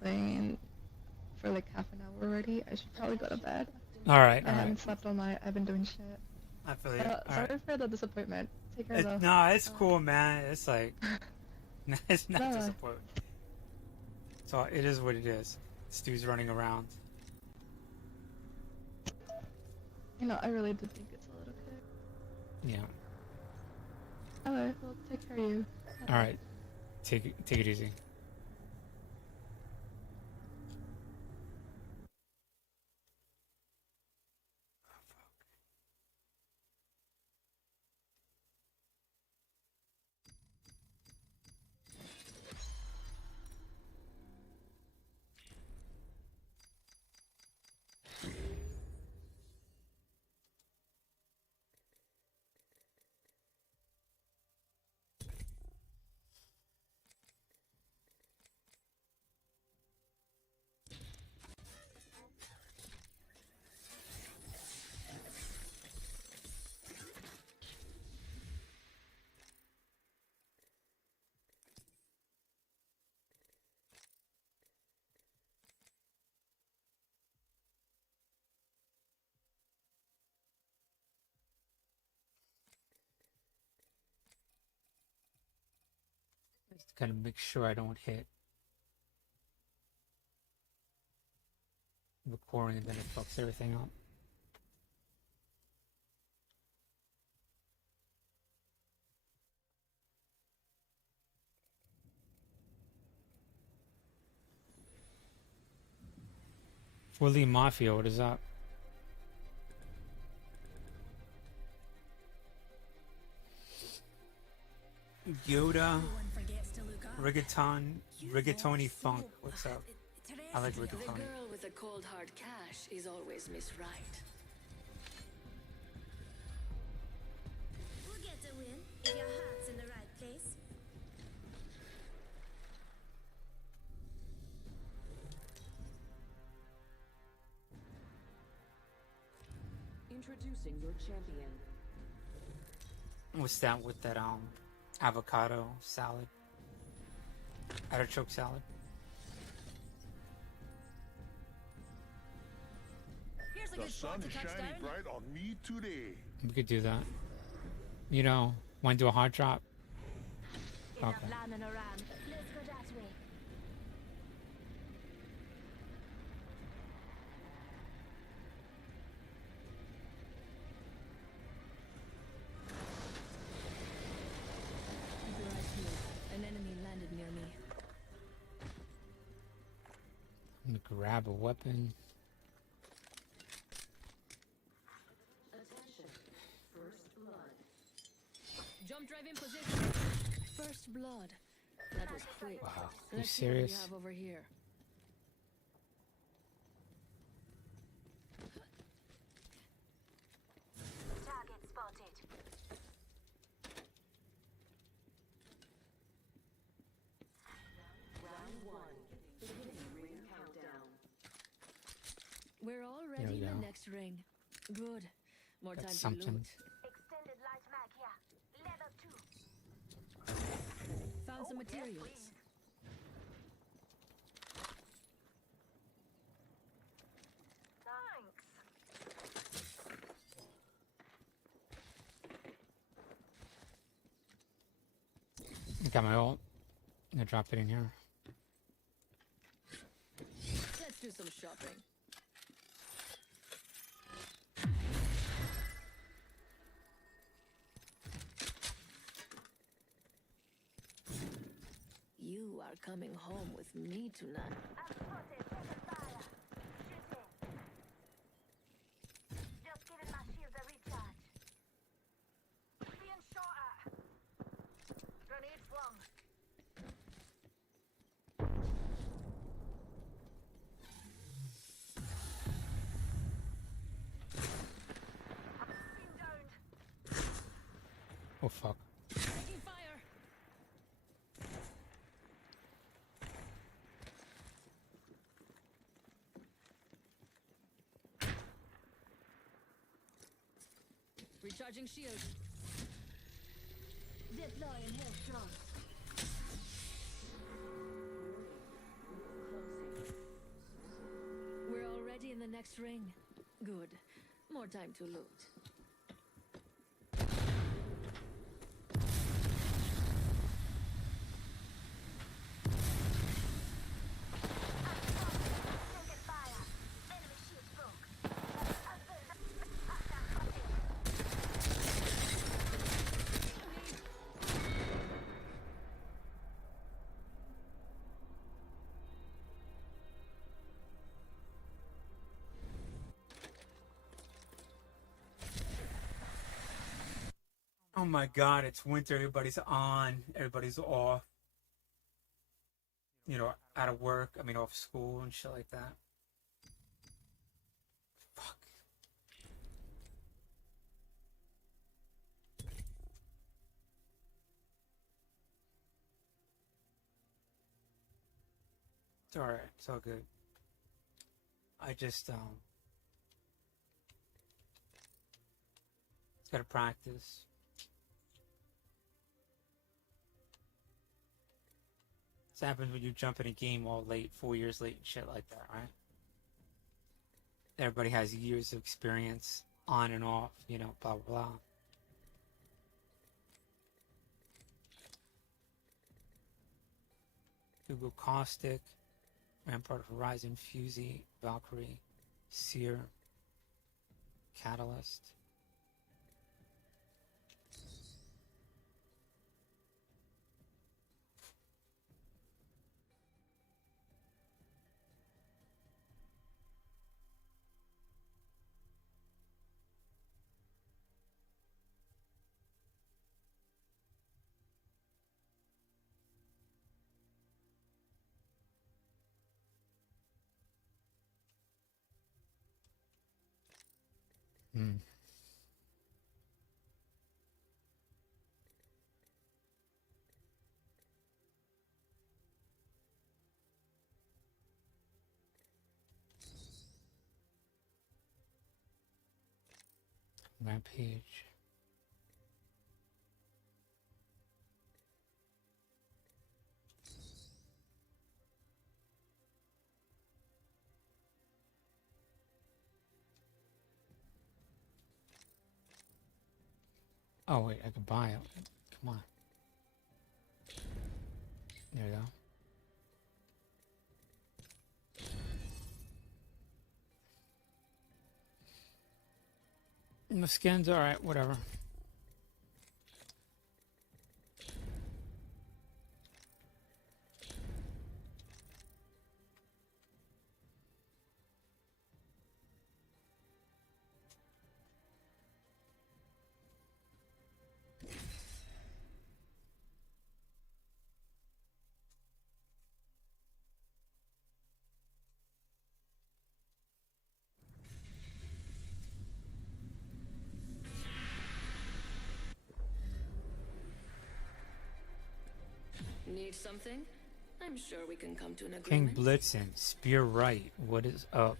playing for like half an hour already. I should probably go to bed. All right, I all right. haven't slept all night. I've been doing shit. I feel you. All right. Sorry for the disappointment. Take care though. No, it's cool, man. It's like it's not No, disappointment. So it is what it is. Stu's running around. I really did think it's a little kid. Yeah. Alright, well, take care of you. All right. Take it easy. Just gotta make sure I don't hit recording and then it fucks everything up. Fully Mafia, what is up? Yoda, Rigatoni Funk, what's up? I like The Rigatoni. girl with the cold hard cash is always Miss Right. We'll get a win if your heart's in the right place. Introducing your champion. What's that with that avocado salad? Artichoke salad? Here's a The good spot sun to is touch shining down. bright on me today. We could do that. Want to do a hard drop? Enough Okay. lambing around. Let's go that way. Keep your eyes peeled. An enemy landed near me. I'm gonna grab a weapon. Attention. First blood. Jump drive in position. First blood. That was quick. Wow. You Let's see what we serious? have over here. Target spotted. Round one. Beginning ring countdown. We're already in go. the next ring. Good. More time That's to something. loot. Extended light mag here. Level 2. Found some Oh, yes, materials. please. Thanks. I got my ult. I'm gonna drop it in here. Let's do some shopping. You are coming home with me tonight. I'm spotted. Taking fire. Shooting. Just giving my shield a recharge. Being shot at. Grenade flung. Being downed. Oh fuck. Taking fire. Recharging shield. Deploying health drone. Closing. next ring. Good. More time to loot. Taking fire. Enemy shield broke. Oh my god, it's winter. Everybody's on. Everybody's off. You know, out of work. I mean, off school and shit like that. Fuck. It's alright. It's all good. I just, gotta practice. This happens when you jump in a game all late, 4 years late and shit like that, right? Everybody has years of experience on and off, you know, blah, blah, blah. Google Caustic, Rampart Horizon, Fusey, Valkyrie, Seer, Catalyst. Rampage. Oh wait, I can buy it. Come on. There we go. My skin's alright, whatever. Need something? I'm sure we can come to an King agreement. Blitzen, Spear Right. What is up?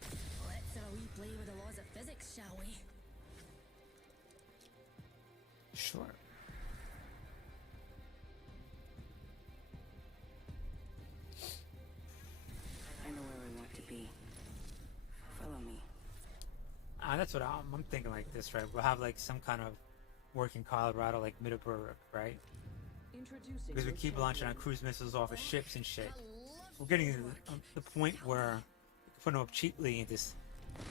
Let's have a wee play with the laws of physics, shall we? Sure. I know where we want to be. Follow me. That's what I'm thinking like this, right? We'll have like some kind of work in Colorado, like Middleburg, right? Introducing Because we your keep launching our champion. cruise missiles off of ships and shit. We're getting to the point where we can put them up cheaply and just,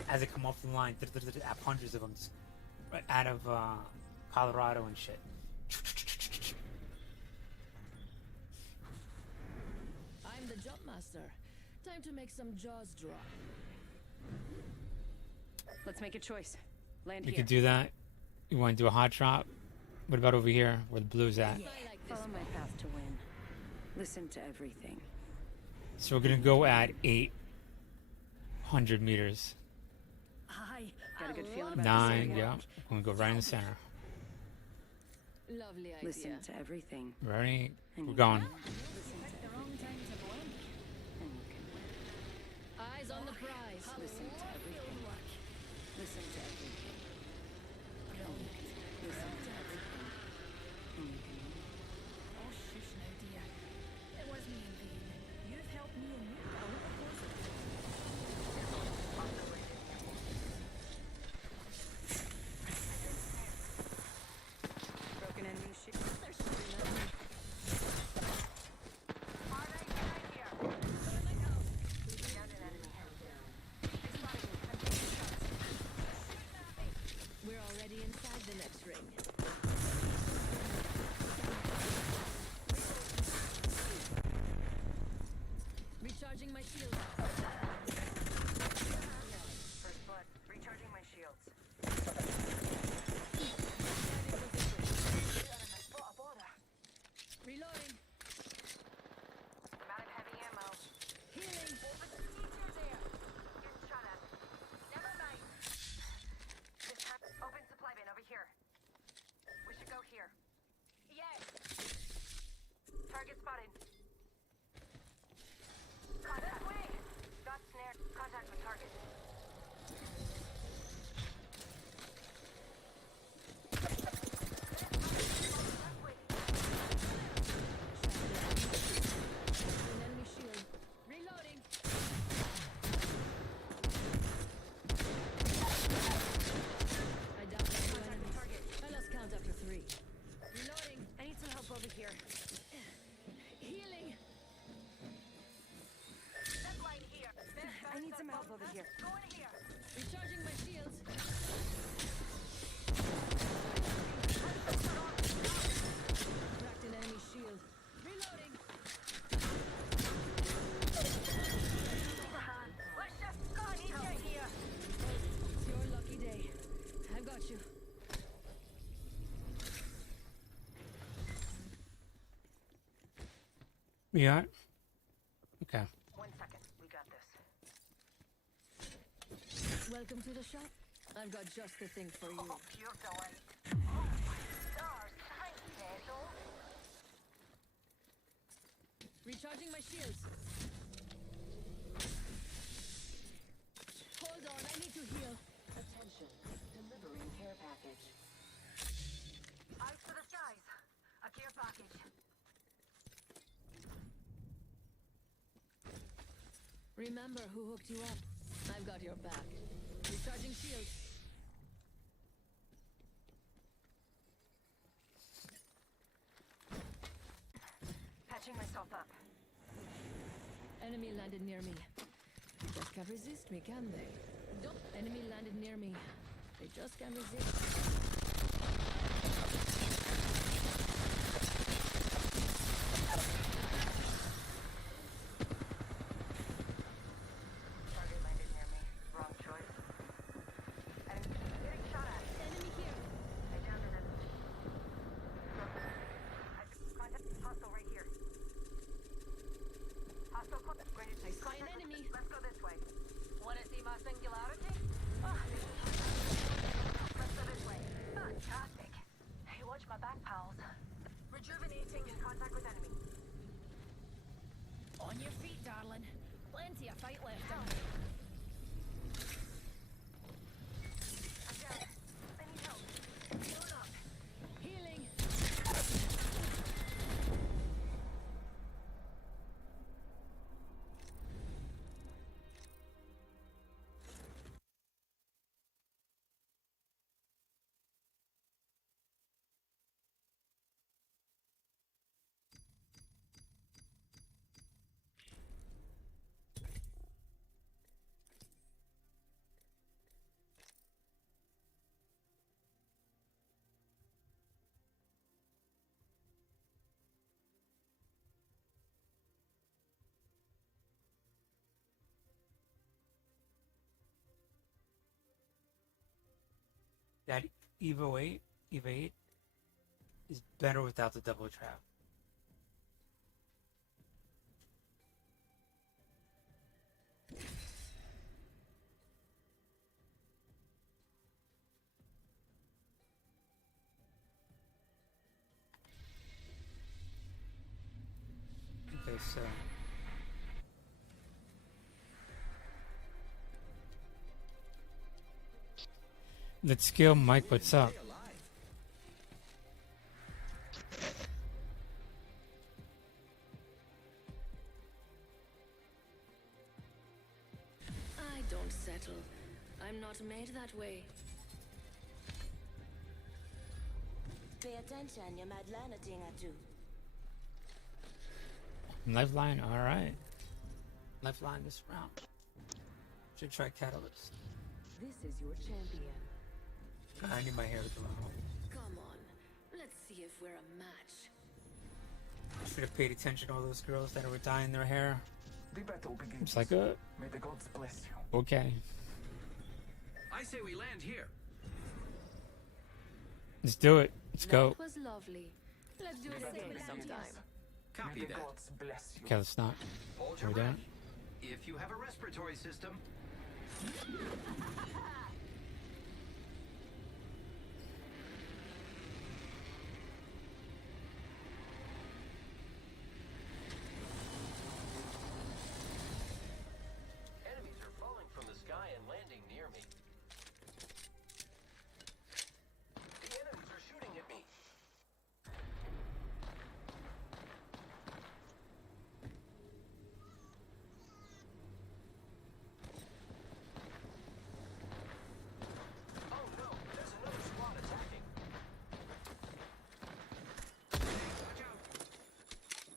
as they come off the line, have hundreds of them just right out of Colorado and shit. I'm the jump master. Time to make some jaws drop. Let's make a choice. Land We here. could do that. You want to do a hot drop? What about over here, where the blue's at? Yeah, I like this. Follow my path to win. Listen to everything. So we're gonna go at 800 meters. Got a good feeling about this 9, area. yeah. We're gonna go right in the center. Lovely idea. Listen to everything. Ready? And We're you going. can win. Listen to everything. And you can win. Eyes on the prize. Listen to everything. Listen to everything. And you can listen to everything. And you can win. Oh, shush now, dear. It was me in vain. You've helped me and you. Recharging my shield. First blood. Recharging my shields. Spot a border. Reloading. I'm out of heavy ammo. Healing. Open the teacher there. Getting shot at. Never mind. This time, open supply bin over here. We should go here. Yes. Target spotted. Contact. This way. Got snared. Contact with target. An enemy shield. Reloading. I downed two enemies. I lost count after 3. Reloading. I need some help over here. Healing. That line here. I need some help over here. Go in here. Recharging my shields. Cracked an enemy shield. Reloading. Let's just go and get here. It's your lucky day. I've got you. We got? Okay. 1 second. We got this. Welcome to the shop. I've got just the thing for you. Oh, pure delight. Oh my stars. Thanks, Hazel. Recharging my shields. Hold on, I need to heal. Attention. Delivering care package. Eyes to the skies. A care package. Remember who hooked you up. I've got your back. Recharging shields. Patching myself up. Enemy landed near me. They just can't resist me, can they? Don't. Enemy landed near me. They just can't resist. Target landed near me. Wrong choice. And getting shot at. Enemy here. I downed an enemy. Contact hostile right here. Hostile close. Ready to I spy an enemy. Let's go this way. Want to see my singularity? Oh, let's go this way. Fantastic. Hey, watch my back, pals. Rejuvenating in contact with enemy. On your feet, darling. Plenty of fight left. I'm down. I need help. Heal up. Healing. That Eva 8 is better without the double trap. Okay, so let's scale Mike. What's up? I don't settle. I'm not made that way. Pay attention, you might learn a thing or two. Lifeline, alright. Lifeline this round. Should try Catalyst. This is your champion. I need my hair to grow out. Come on. Let's see if we're a match. Should have paid attention to all those girls that were dyeing their hair. The battle begins. It's like a May the gods bless you. okay. I say we land here. Let's do it. Let's go. That was lovely. Let's do it again sometime. Copy May the that. gods bless you. Okay, let's not. Hold Are your we breath. done? If you have a respiratory system, enemies are falling from the sky and landing near me. The enemies are shooting at me. Oh no, there's another squad attacking. Watch out.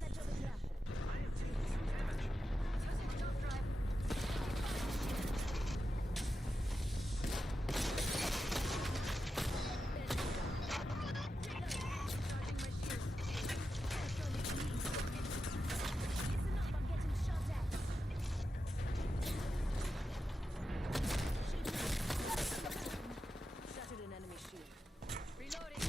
I am taking some damage. Shattered an enemy shield. Reloading.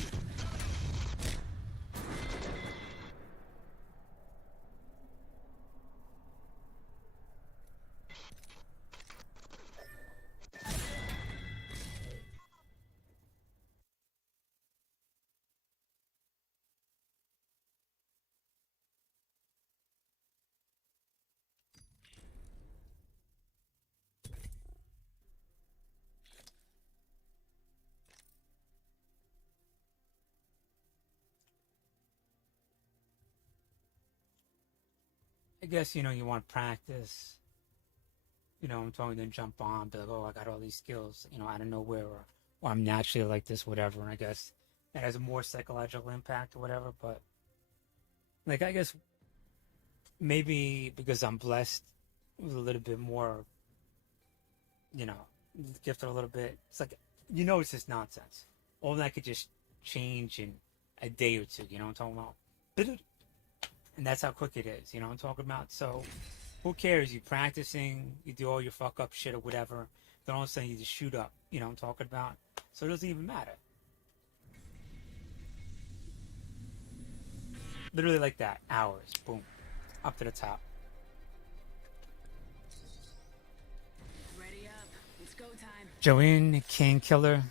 I guess you know you want to practice. You know, I'm talking to jump on, be like, oh, I got all these skills, you know, out of nowhere, or I'm naturally like this, whatever. And I guess that has a more psychological impact or whatever. But like, I guess maybe because I'm blessed with a little bit more, you know, gifted a little bit. It's like, you know, it's just nonsense. All that could just change in a day or two. You know what I'm talking about? And that's how quick it is. You know what I'm talking about? So who cares? You practicing, you do all your fuck up shit or whatever. Then all of a sudden you just shoot up. You know what I'm talking about? So it doesn't even matter. Literally like that. Hours. Boom. Up to the top. Ready up. It's go time. Joanne, King Killer.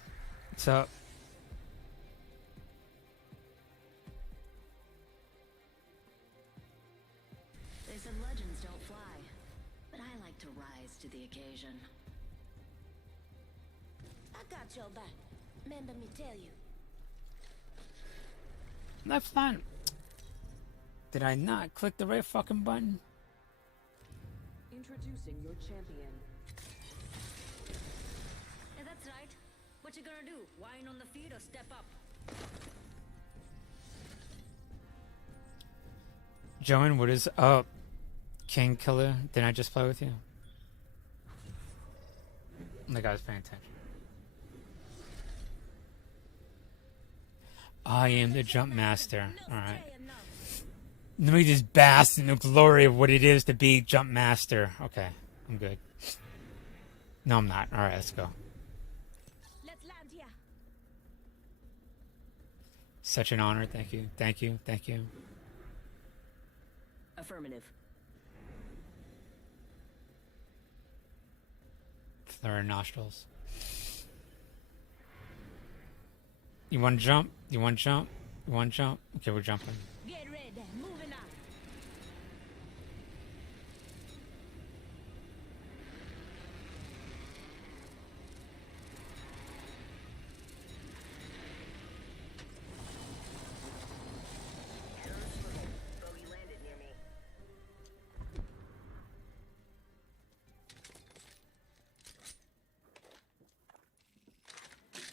What's up? They said legends don't fly, but I like to rise to the occasion. I got your back. Remember me tell you. That's fun. Did I not click the right fucking button? Introducing your champion. Yeah, that's right. What you gonna do? Whine on the feet or step up? Joanne, what is up? King Killer, did I just play with you? The guy's paying attention. I am the jump master. Alright. Let me just bask in the glory of what it is to be jump master. Okay, I'm good. No, I'm not. Alright, let's go. Let's land here. Such an honor. Thank you. Thank you. Thank you. Affirmative. Flare nostrils. You want to jump? You want to jump? You want to jump? Okay, we're jumping. Get ready. Moving on. Bogey landed near me.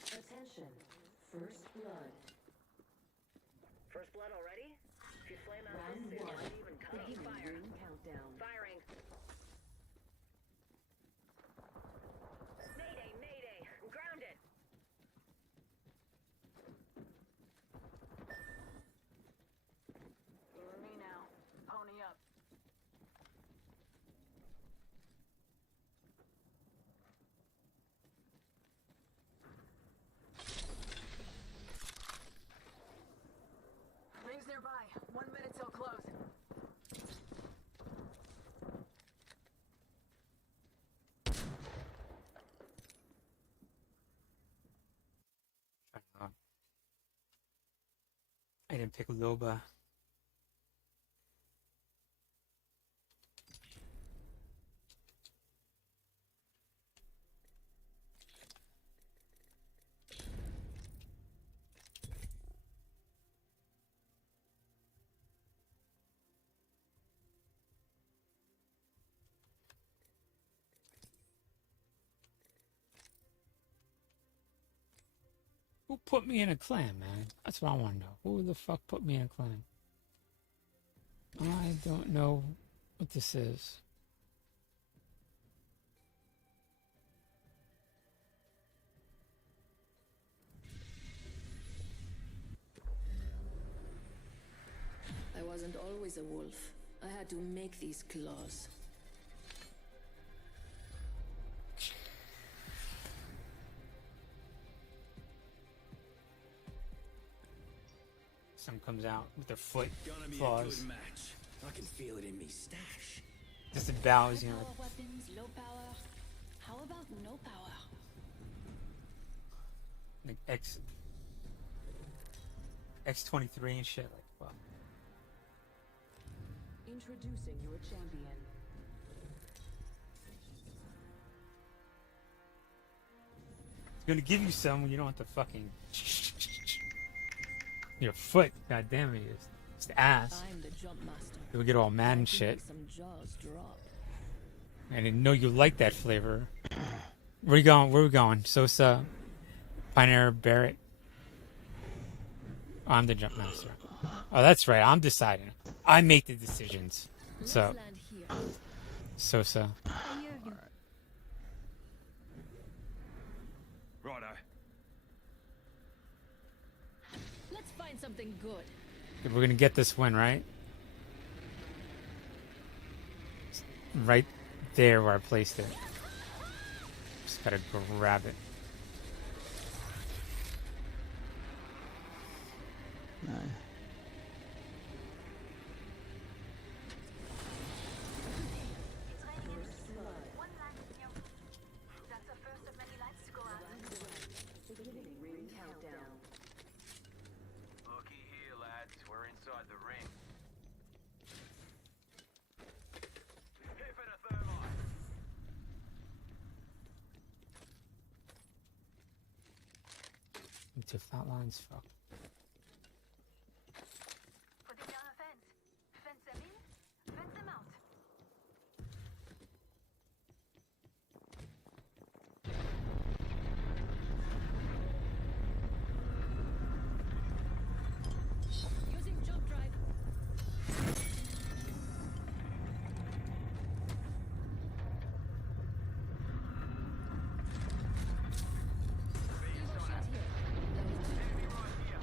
Attention. First blood. First blood already? If you flame out Round this soon, one. I might even cut off Beginning fire. ring countdown. Firing. Mayday, mayday. I'm grounded. You and me now. Pony up. didn't pick Loba. Who put me in a clan, man? That's what I want to know. Who the fuck put me in a clan? I don't know what this is. I wasn't always a wolf. I had to make these claws. Some comes out with their foot Gonna be a claws. good match. I can feel it in me stash. Disavows, you High know. power weapons, low power. How about no power? Like X23 and shit. Like, well, Introducing your champion. it's gonna give you some when you don't have to fucking. Your foot, god damn it, is. It's the ass. I'm the jump master. You'll get all mad and I can shit. make some jaws drop. I didn't know you liked that flavor. Where you going? Where we going? Sosa, Pioneer, Barrett. Oh, I'm the jump master. Oh, that's right. I'm deciding. I make the decisions. Let's So, land here. Sosa. Righto. Let's find something good. We're gonna get this win, right? Right there where I placed it. Just gotta grab it. No. One light near me. That's the first of many lights to go out. Looky here, lads. We're inside the ring. Hit for the thermite. Into flat lines, fuck. Putting down a fence. Fence them in, fence them out. Using jump drive. Evo shot here. Enemy right here.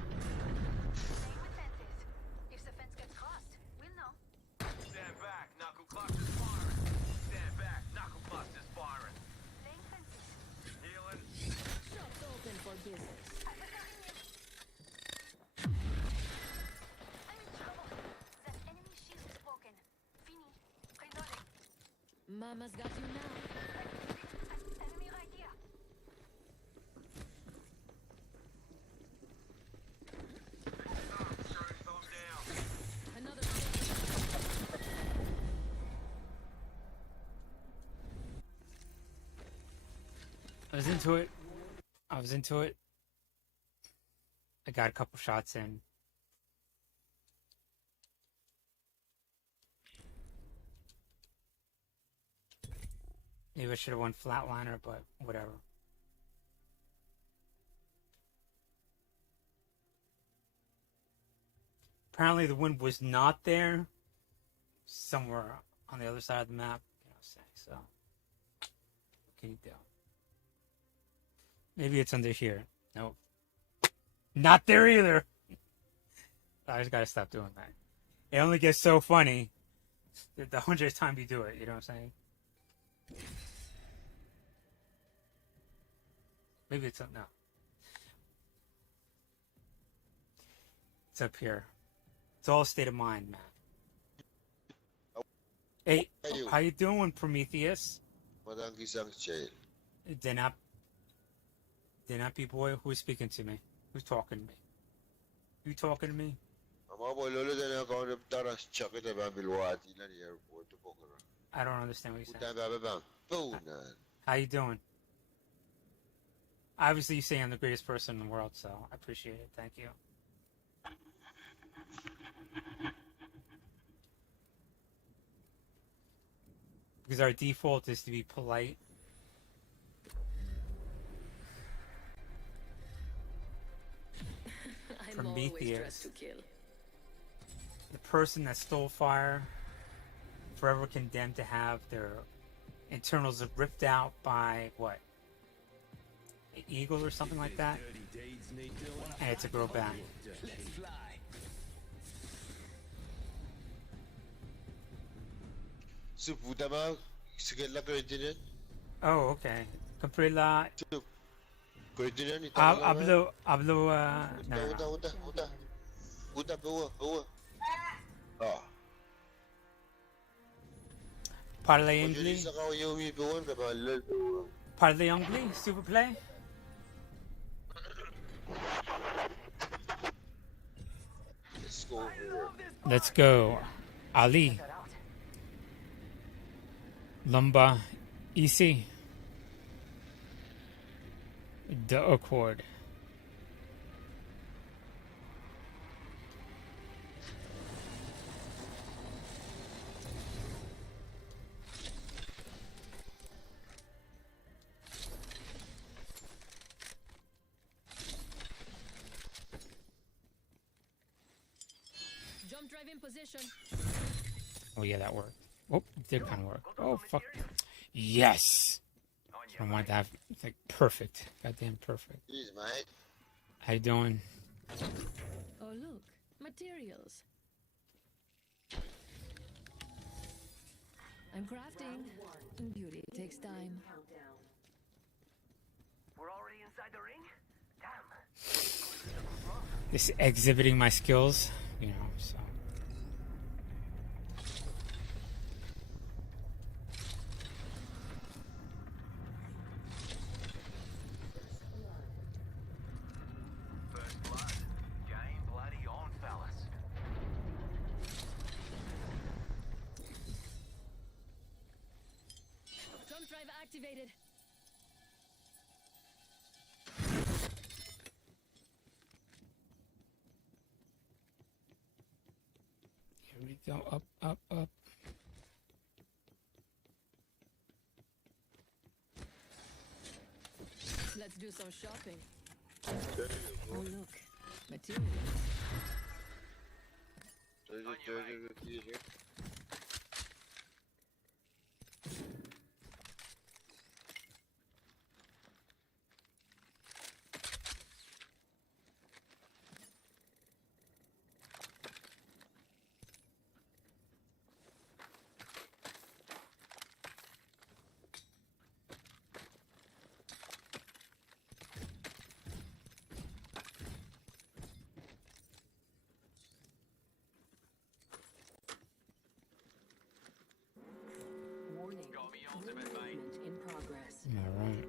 Staying with fences. If the fence gets crossed, we'll know. Stand back. Knuckle clusters firing. Stand back. Knuckle clusters firing. Laying fences. Healing. Shops open for business. I'm in trouble. That enemy shield is broken. Fini. Reloading. Mama's got you now. Enemy right here. Screw thumb down. Another I was into it. I was into it. I got a couple shots in. Maybe I should have won flatliner, but whatever. Apparently the wind was not there. Somewhere on the other side of the map. You know what I'm saying? So, what can you do? Maybe it's under here. Nope. Not there either. I just gotta stop doing that. It only gets so funny the 100th time you do it. You know what I'm saying? Maybe it's up now. It's up here. It's all a state of mind, man. Hey, Ayun. how you doing, Prometheus? Walang isang jail. Dinappy boy, who's speaking to me? Who's talking to me? You talking to me? اما بولولو دنا كون بدرس شقيته بان بالوادي لن يربوت بكره I don't understand what you're saying. ودا بابا بونا How you doing? Obviously, you say I'm the greatest person in the world, so I appreciate it. Thank you. Because our default is to be polite. I'm Prometheus. always dressed to kill. The person that stole fire, forever condemned to have their internals ripped out by what? An eagle or something like that? And it's a grow back. سوف ودما سجل لك كريدينين Oh, okay. Compré la... سوف كريدينين يتعلم Hablo, no, no, ودا no. ودا ودا ودا هو Parlez وجري anglais? سقاو يومي بوان كمان Parlez anglais, s'il vous plaît? Let's go over here. Let's go. Ali. Lumba. Isi. The Accord. Jump drive in position. Oh, yeah, that worked. Oh, it did kind of work. Oh, fuck. Yes! I want to have, it's like, perfect. Goddamn perfect. Jeez, mate. How you doing? Oh look, materials. I'm crafting. Beauty takes time. We're already inside the ring? Damn. Just exhibiting my skills, you know, so. First blood. Game bloody on, fellas. Jump drive activated. Here we go, up, up, up. Let's do some shopping. Oh look, materials. Warning. Got me ultimate, mate. Movement in progress. All right.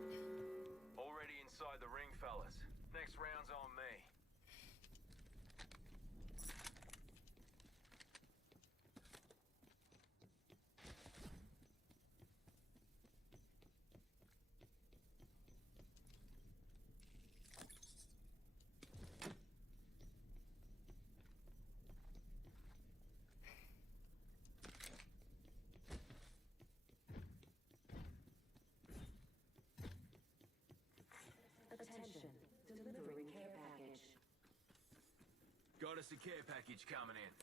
Already inside the ring, fellas. Next round's on me. Attention. Delivering care package. Got us a care package coming in.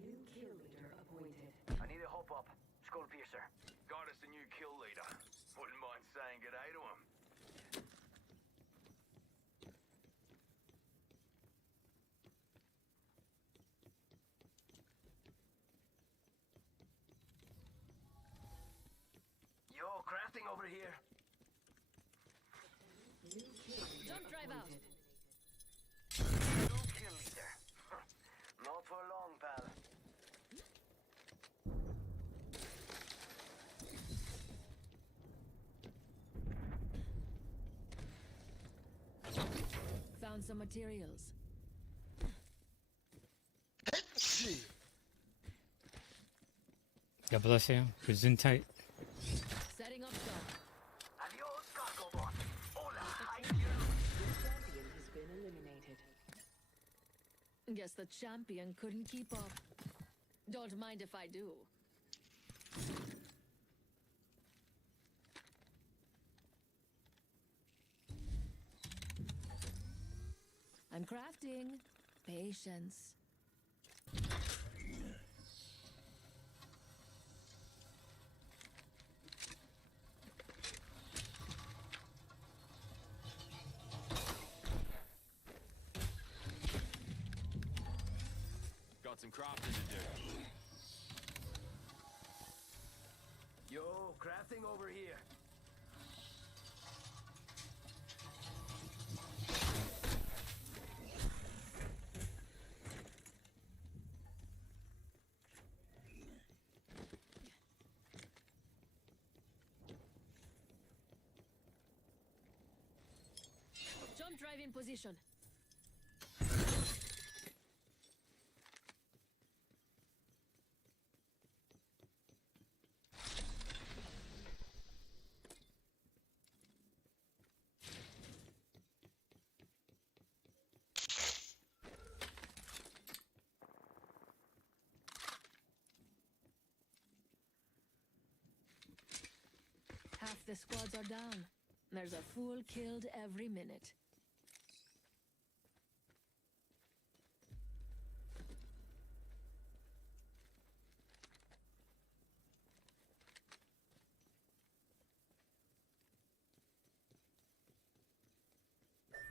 New kill leader appointed. I need a hop up. Skull piercer. Got us a new kill leader. Wouldn't mind saying good day to him. Yo, crafting over here. New kill leader Jump drive out. appointed. New kill leader. Not for long, pal. some materials. See. God bless you. Gesundheit. Setting up shop. Adios, cargo bot. Hola, hi, Champion has been eliminated. Guess the champion couldn't keep up. Don't mind if I do. I'm crafting. Patience. Got some crafting to do. Yo, crafting over here. Jump drive in position. Half the squads are down. There's a fool killed every minute.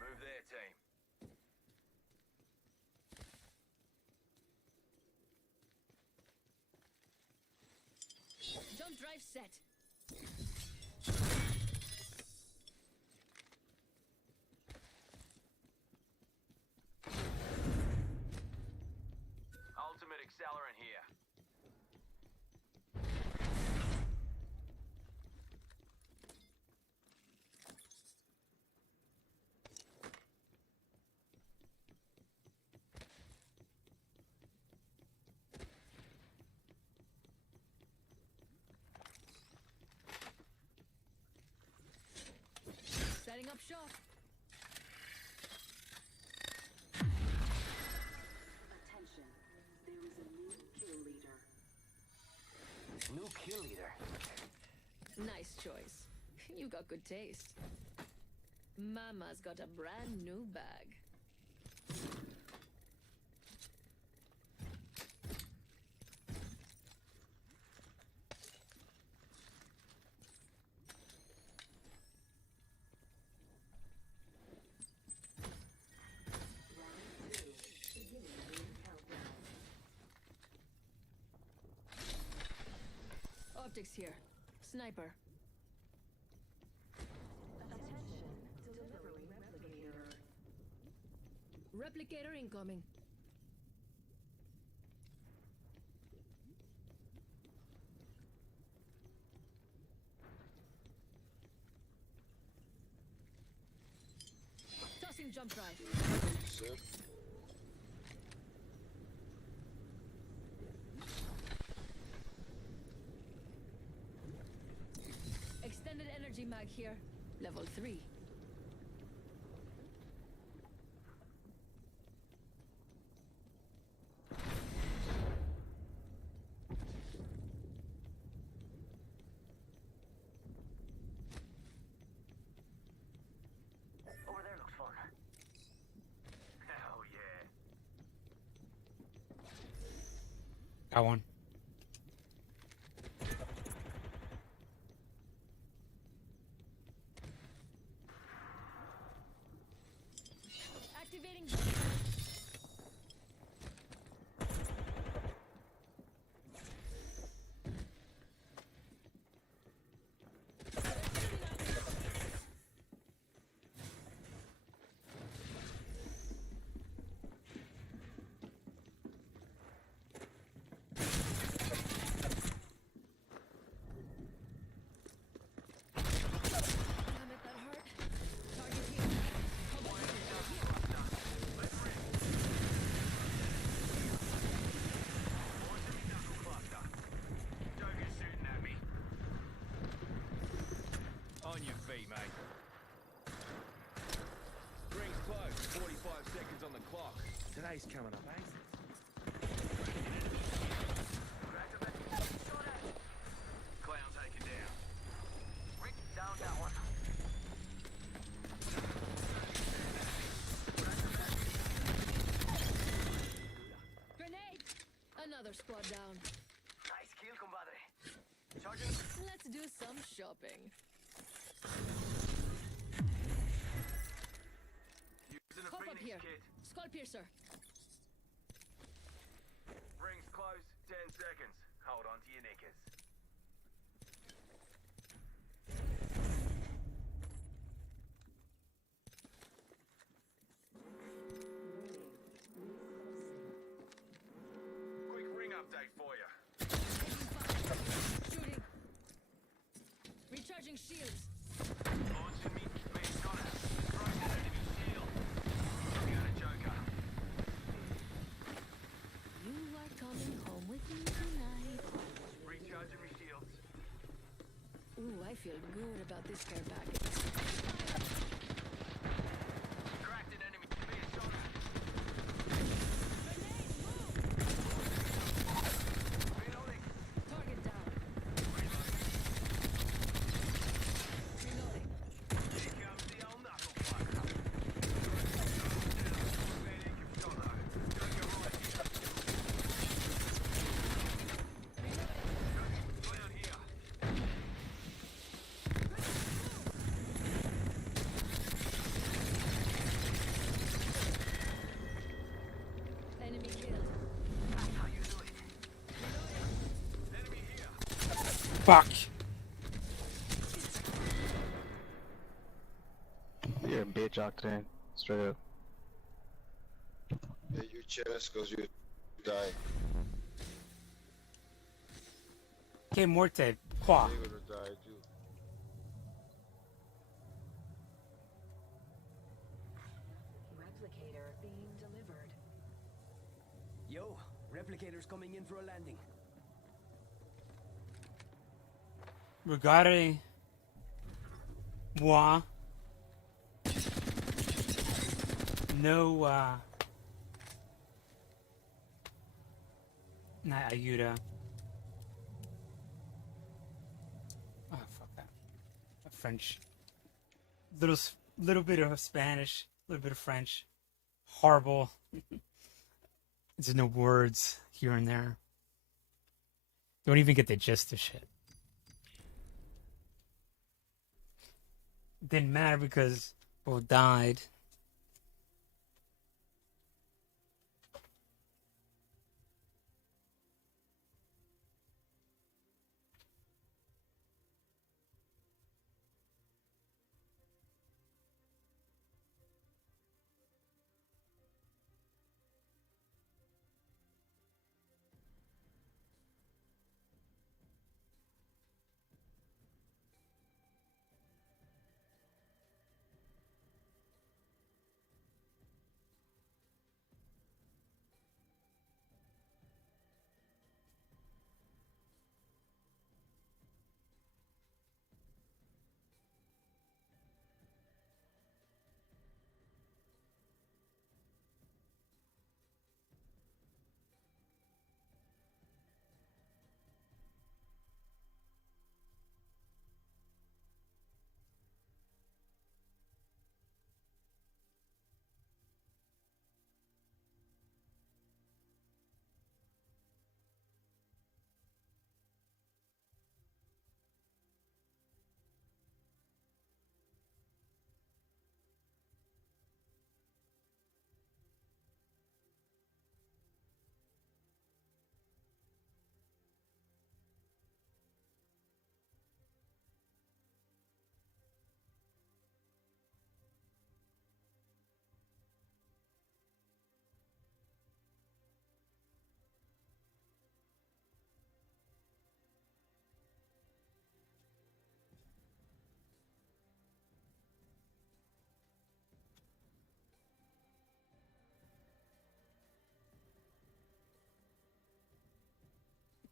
Move there, team. Jump drive set. Ultimate accelerant here. Setting up shop. Attention. There is a new kill leader. New kill leader. Nice choice. You got good taste. Mama's got a brand new bag. Optics here. Sniper. Attention. Delivering replicator. Replicator incoming. Tossing jump drive. Sir. Extended energy mag here. Level 3. Over there looks fun. Hell yeah. Got one. Activating. Today's coming up, eh? Clown taken down. Rick, down that one. Grenade! Another squad down. Nice kill, compadre. Sergeant, Let's do some shopping. Using a Pop up Phoenix here. kit. Skull piercer. Rings close. 10 seconds. Hold on to your knickers. Quick ring update for you. Shooting. Recharging shields. Launching me shot at. Destroying an enemy shield. Looking at a joker. You are coming home with me tonight. Recharging me shields. Ooh, I feel good about this care package. Cracked an enemy. Being shot at. Reloading. Target down. Reloading. Here comes the old knuckle fucker. Man, shot at. Don't go right here. Clown here. Enemy killed. that's how you do it. Enemy here. Fuck. You're in bitch octane. Straight up. Yeah, you chest cause you die. Que morte. Qua. You're gonna die too. Replicator being delivered. Yo, replicator's coming in for a landing. Regardez moi. No, not ayuda. Oh, fuck that. French. Little bit of Spanish, little bit of French. Horrible. There's no words here and there. Don't even get the gist of shit. Didn't matter because both died.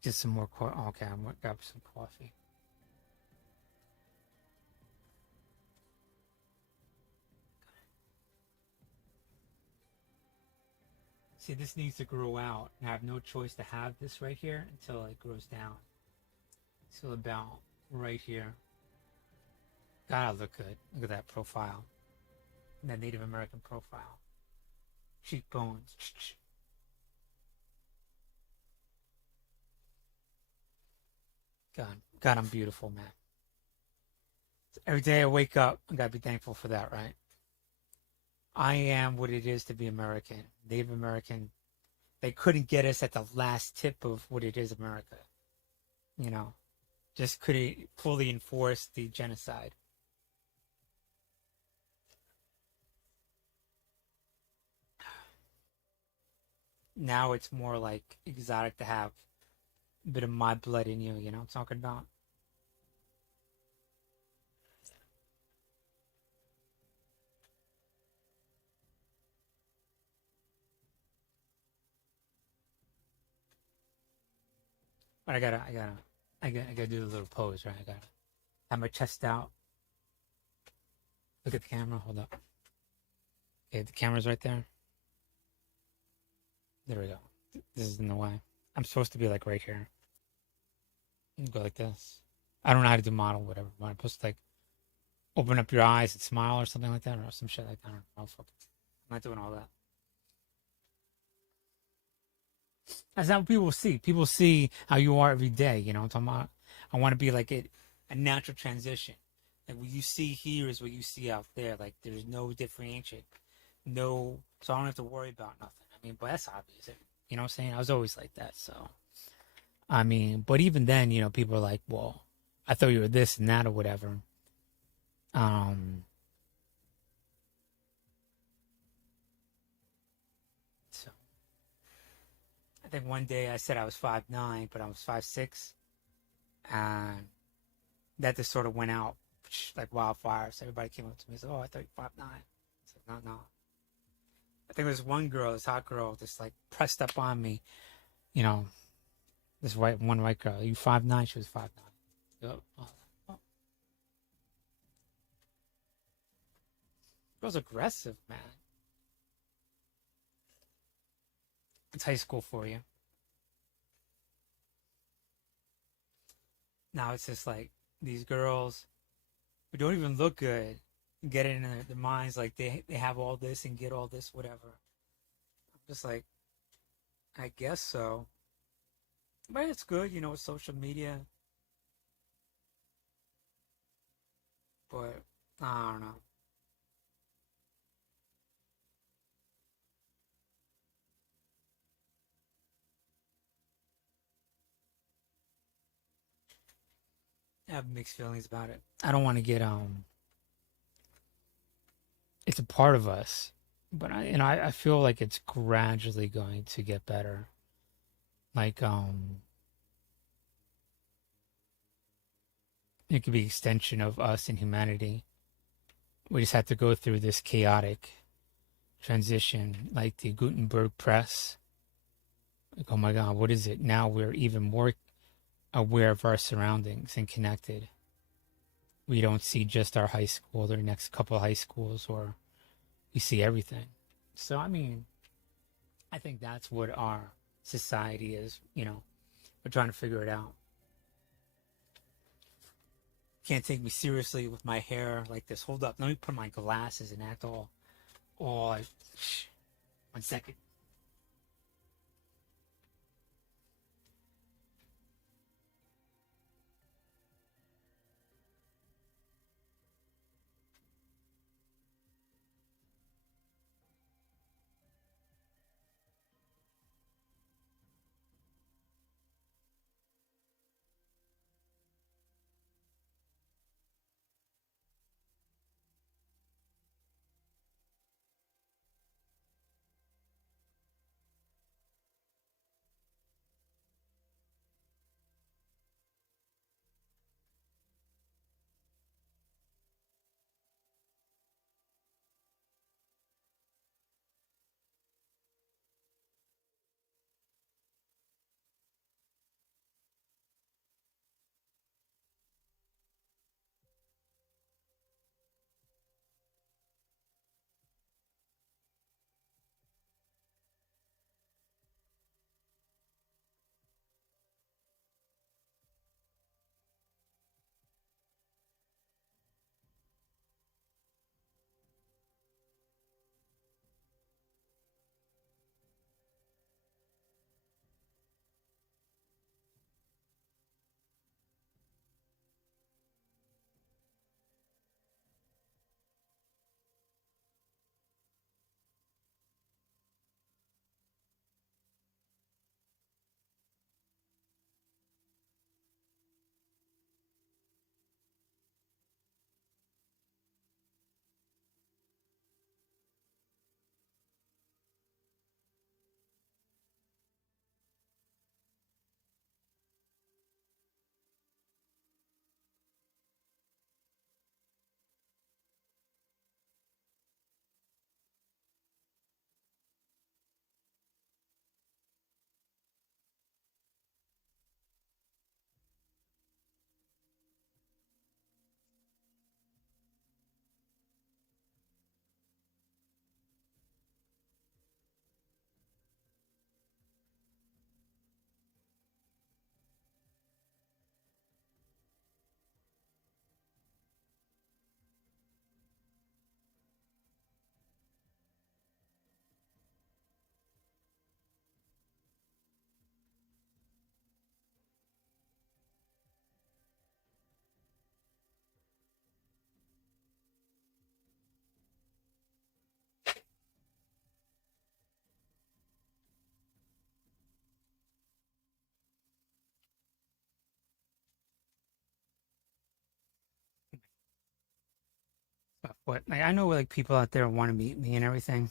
Just some more okay, I'm gonna grab some coffee. See, this needs to grow out, and I have no choice to have this right here until it grows down. So about right here. Gotta look good. Look at that profile. That Native American profile. Cheekbones. God, I'm beautiful, man. Every day I wake up, I gotta be thankful for that, right? I am what it is to be American. Native American. They couldn't get us at the last tip of what it is America. You know, just couldn't fully enforce the genocide. Now it's more like exotic to have a bit of my blood in you, you know what I'm talking about? But I gotta do the little pose, right? I gotta have my chest out. Look at the camera. Hold up. Okay, the camera's right there. There we go. This is in the way. I'm supposed to be like right here. Go like this. I don't know how to do model, whatever. But I'm supposed to like open up your eyes and smile or something like that, or some shit like that. I don't know. I'm not doing all that. That's not what people see. People see how you are every day. You know what I'm talking about? I want to be like a natural transition. Like what you see here is what you see out there. Like there's no differentiation. No, so I don't have to worry about nothing. I mean, but that's obvious. You know what I'm saying? I was always like that. So, I mean, but even then, you know, people are like, well, I thought you were this and that or whatever. So I think one day I said I was 5'9", but I was 5'6", and that just sort of went out like wildfire. So everybody came up to me and said, "Oh, I thought you were 5'9". I said, "No, no." I think there was one girl, this hot girl, just like pressed up on me. You know, this one white girl. Are you 5'9"? She was 5'9". Yep. Oh. Girl's aggressive, man. It's high school for you. Now it's just like these girls who don't even look good get it in their minds like they have all this and get all this, whatever. I'm just like, I guess so. But it's good, you know, with social media. But I don't know. I have mixed feelings about it. I don't want to get it's a part of us, but I feel like it's gradually going to get better. Like it could be an extension of us and humanity. We just have to go through this chaotic transition, like the Gutenberg press. Like, oh my God, what is it? Now we're even more aware of our surroundings and connected. We don't see just our high school or next couple high schools, or we see everything. So, I mean, I think that's what our society is, you know. We're trying to figure it out. Can't take me seriously with my hair like this. Hold up. Let me put my glasses and act all like, 1 second. But like, I know like people out there want to meet me and everything,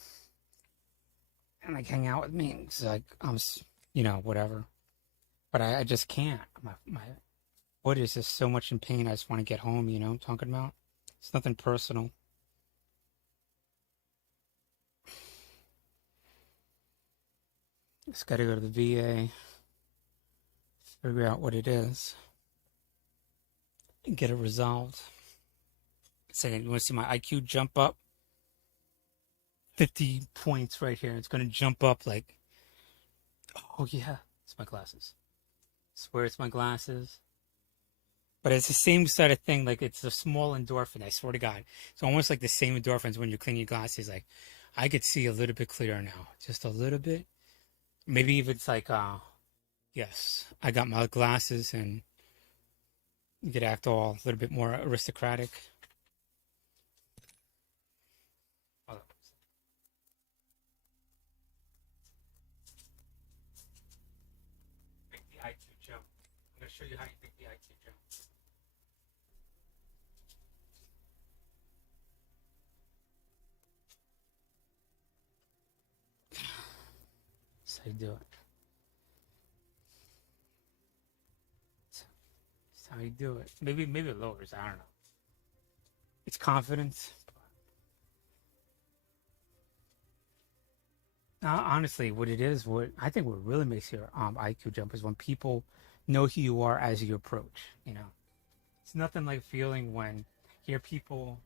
and like hang out with me. It's like whatever. But I just can't. My body is just so much in pain. I just want to get home. You know what I'm talking about? It's nothing personal. Just got to go to the VA, figure out what it is, and get it resolved. Second, you want to see my IQ jump up? 50 points right here. It's going to jump up like, oh yeah, it's my glasses. I swear it's my glasses. But it's the same sort of thing. Like it's a small endorphin. I swear to God, it's almost like the same endorphins when you clean your glasses. Like I could see a little bit clearer now, just a little bit. Maybe if it's like, yes, I got my glasses and you could act all a little bit more aristocratic. Hold on. Make the IQ jump. I'm going to show you how you make the IQ jump. That's how you do it. That's how you do it. Maybe it lowers. I don't know. It's confidence. Honestly, what it is, what I think what really makes your IQ jump is when people know who you are as you approach. You know, it's nothing like feeling when you hear people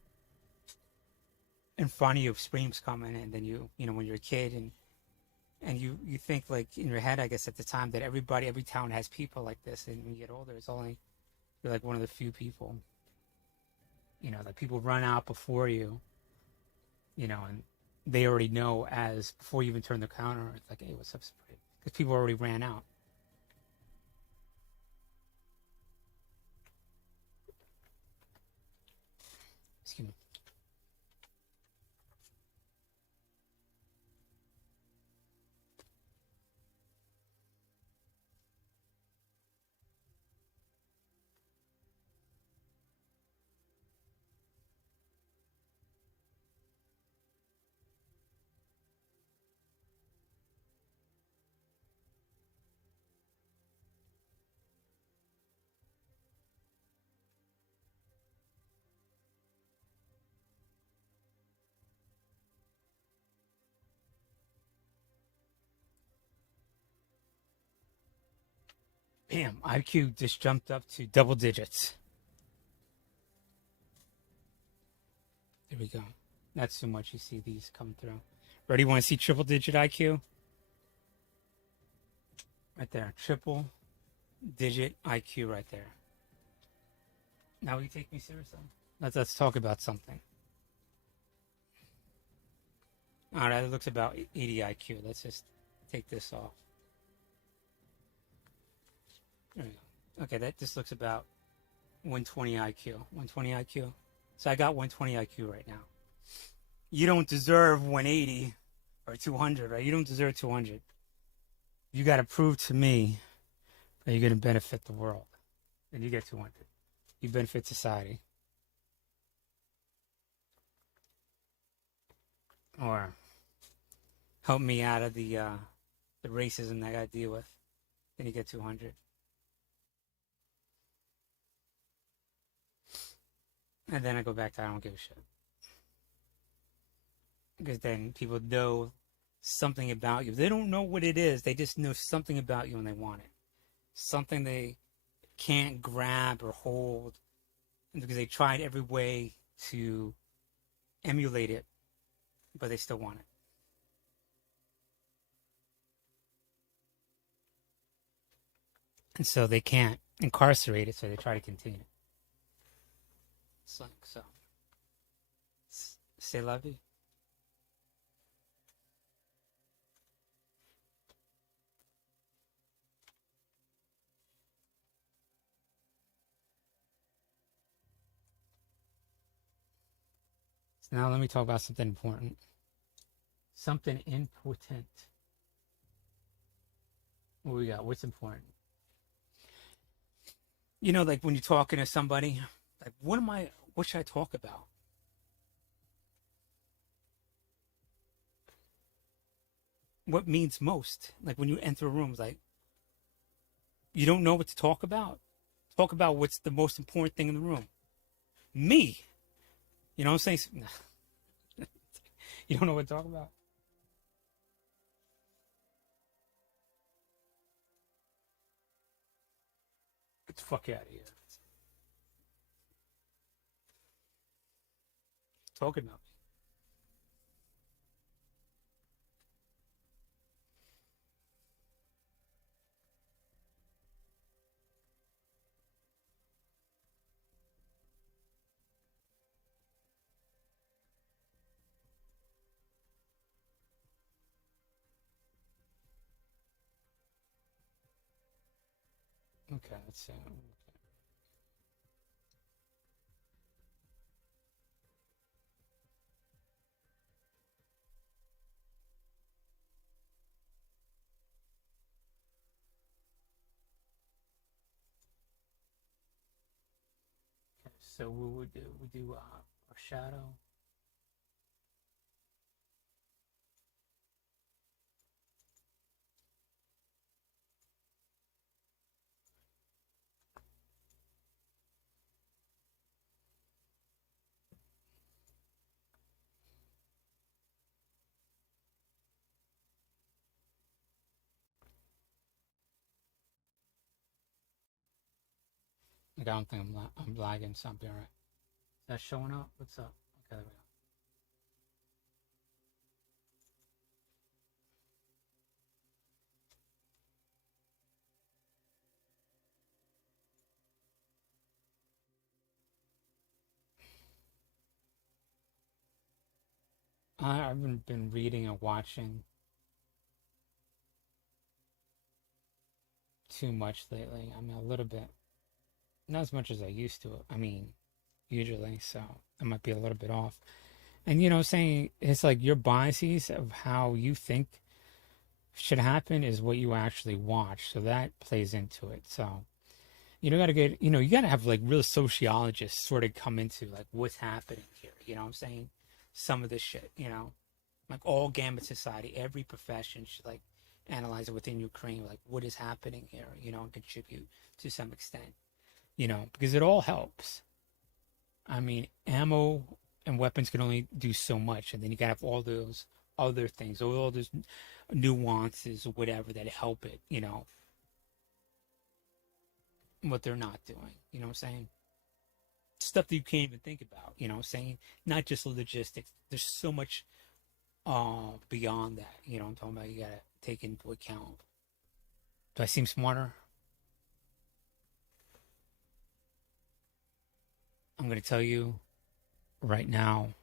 in front of you, screams coming, and then when you're a kid and you think like in your head, I guess at the time that every town has people like this, and when you get older, it's only you're like one of the few people. You know, that people run out before you. You know, and they already know as before you even turn the counter. It's like, hey, what's up, Sprite? Because people already ran out. Excuse me. Bam, IQ just jumped up to double digits. There we go. Not too much. You see these come through. Ready? Want to see triple digit IQ? Right there. Triple digit IQ right there. Now will you take me seriously? Let's talk about something. All right, it looks about 80 IQ. Let's just take this off. There we go. Okay, that just looks about 120 IQ. 120 IQ. So I got 120 IQ right now. You don't deserve 180 or 200, right? You don't deserve 200. You got to prove to me that you're going to benefit the world. Then you get 200. You benefit society. Or help me out of the racism that I got to deal with. Then you get 200. And then I go back to I don't give a shit. Because then people know something about you. They don't know what it is. They just know something about you and they want it. Something they can't grab or hold. Because they tried every way to emulate it. But they still want it. And so they can't incarcerate it, so they try to contain it. It's like so. C'est la vie. So now let me talk about something important. Something important. What we got? What's important? You know, like when you're talking to somebody, like what should I talk about? what means most. Like when you enter a room, like you don't know what to talk about. Talk about what's the most important thing in the room. Me. You know what I'm saying? You don't know what to talk about. Get the fuck out of here. Talking about me. Okay, let's see. Okay, so we would do our shadow. Like, I don't think I'm lagging something, right? Is that showing up? What's up? Okay, there we go. I haven't been reading and watching too much lately. I mean, a little bit. Not as much as I used to. I mean, usually, so I might be a little bit off. And saying it's like your biases of how you think should happen is what you actually watch. So that plays into it. So gotta get you gotta have like real sociologists sort of come into like what's happening here. You know what I'm saying? Some of this shit, like all Gambit society, every profession should like analyze it within Ukraine, like what is happening here, and contribute to some extent, because it all helps. I mean, ammo and weapons can only do so much, and then you gotta have all those other things, all those nuances, or whatever that help it, what they're not doing. You know what I'm saying? Stuff that you can't even think about. You know what I'm saying? Not just the logistics. There's so much beyond that. You know what I'm talking about? You gotta take into account. Do I seem smarter? I'm gonna tell you right now,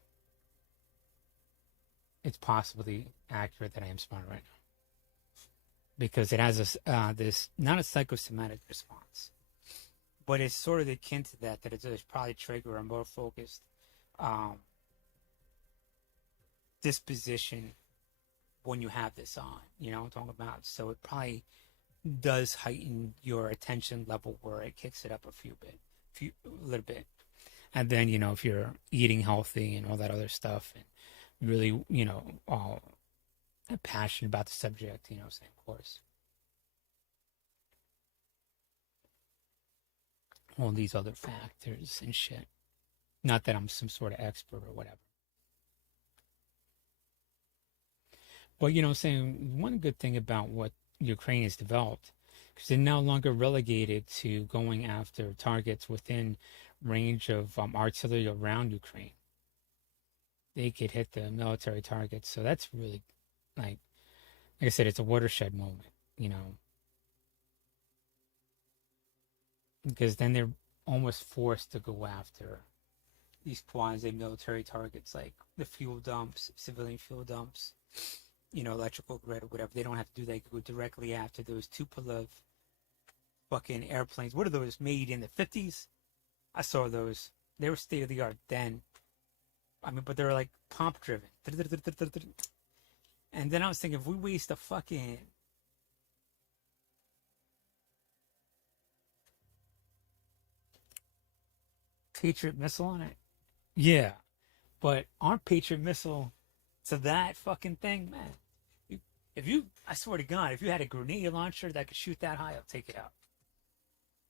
it's possibly accurate that I am smart right now because it has this not a psychosomatic response, but it's sort of akin to that. That it's probably trigger a more focused disposition when you have this on. You know what I'm talking about? So it probably does heighten your attention level where it kicks it up a little bit. And then, if you're eating healthy and all that other stuff and really, passionate about the subject, same course. All these other factors and shit. Not that I'm some sort of expert or whatever. But, saying one good thing about what Ukraine has developed, because they're no longer relegated to going after targets within range of artillery around Ukraine. They could hit the military targets. So that's really, like I said, it's a watershed moment, because then they're almost forced to go after these quasi-military targets like the fuel dumps, civilian fuel dumps, electrical grid or whatever. They don't have to do that. They could go directly after those Tupolev fucking airplanes. What are those, made in the 50s? I saw those. They were state of the art then. I mean, but they're like pump driven. And then I was thinking, if we waste a fucking Patriot missile on it, yeah, but our Patriot missile to that fucking thing, man, I swear to God, if you had a grenade launcher that could shoot that high, I'll take it out.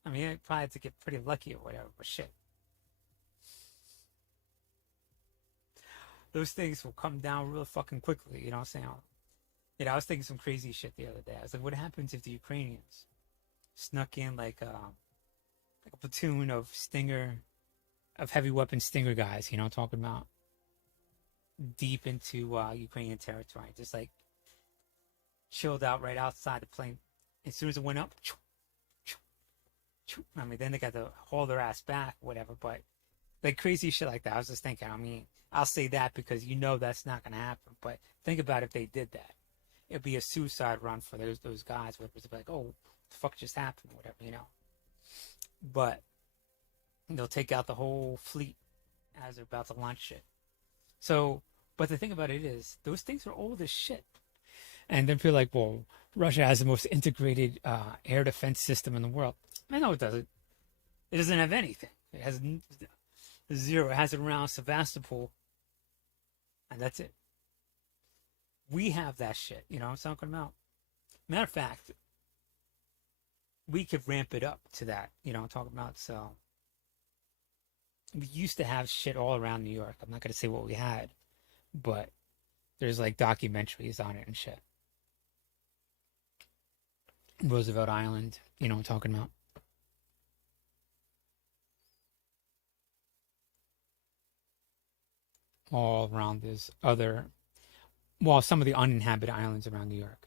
I mean, I probably had to get pretty lucky or whatever, but shit. Those things will come down real fucking quickly, you know what I'm saying? I was thinking some crazy shit the other day. I was like, what happens if the Ukrainians snuck in like a platoon of heavy weapon Stinger guys, talking about deep into Ukrainian territory, just like chilled out right outside the plane. As soon as it went up, I mean, then they got to haul their ass back, whatever, but like crazy shit like that. I was just thinking, I mean, I'll say that because that's not going to happen, but think about if they did that. It'd be a suicide run for those guys, where it's like, oh, the fuck just happened, whatever, But they'll take out the whole fleet as they're about to launch shit. So, but the thing about it is, those things are old as shit. And then feel like, well, Russia has the most integrated air defense system in the world. I know it doesn't. It doesn't have anything. It has zero. It has it around Sevastopol, and that's it. We have that shit. You know what I'm talking about? Matter of fact, we could ramp it up to that. You know what I'm talking about? So, we used to have shit all around New York. I'm not going to say what we had, but there's like documentaries on it and shit. Roosevelt Island, you know what I'm talking about? All around this some of the uninhabited islands around New York.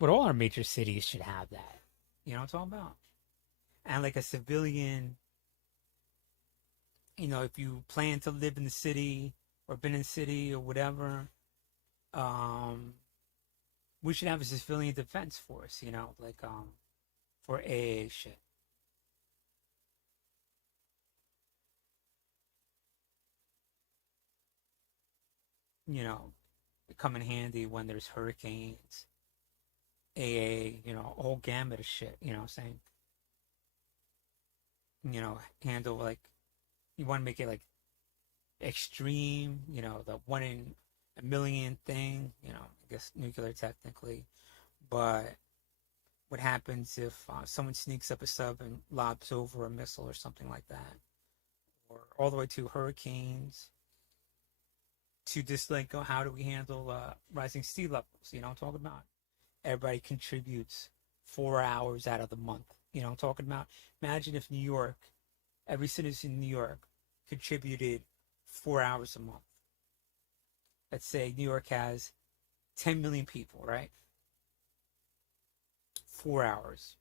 But all our major cities should have that. You know what I'm talking about? And like a civilian, if you plan to live in the city or been in the city or whatever, we should have a civilian defense force, like for AA shit. It come in handy when there's hurricanes, AA, whole gamut of shit, what I'm saying? Handle like, you want to make it like extreme, the 1 in a million thing, I guess nuclear technically, but what happens if someone sneaks up a sub and lobs over a missile or something like that, or all the way to hurricanes, to just like, how do we handle rising sea levels? You know what I'm talking about? Everybody contributes 4 hours out of the month. You know what I'm talking about? Imagine if New York, every citizen in New York contributed 4 hours a month. Let's say New York has 10 million people, right? 4 hours.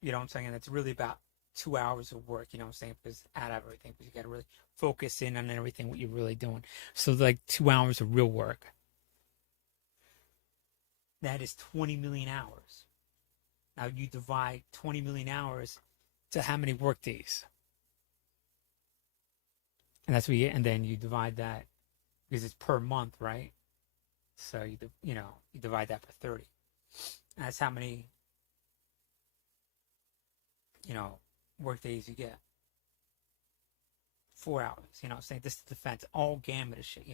You know what I'm saying? And it's really about 2 hours of work, you know what I'm saying? Because out of everything, because you got to really focus in on everything, what you're really doing. So like 2 hours of real work. That is 20 million hours. Now you divide 20 million hours to how many work days? And that's what and then you divide that, because it's per month, right? So you divide that by 30. And that's how many, work days you get. 4 hours, you know what I'm saying? This is defense, all gamut of shit,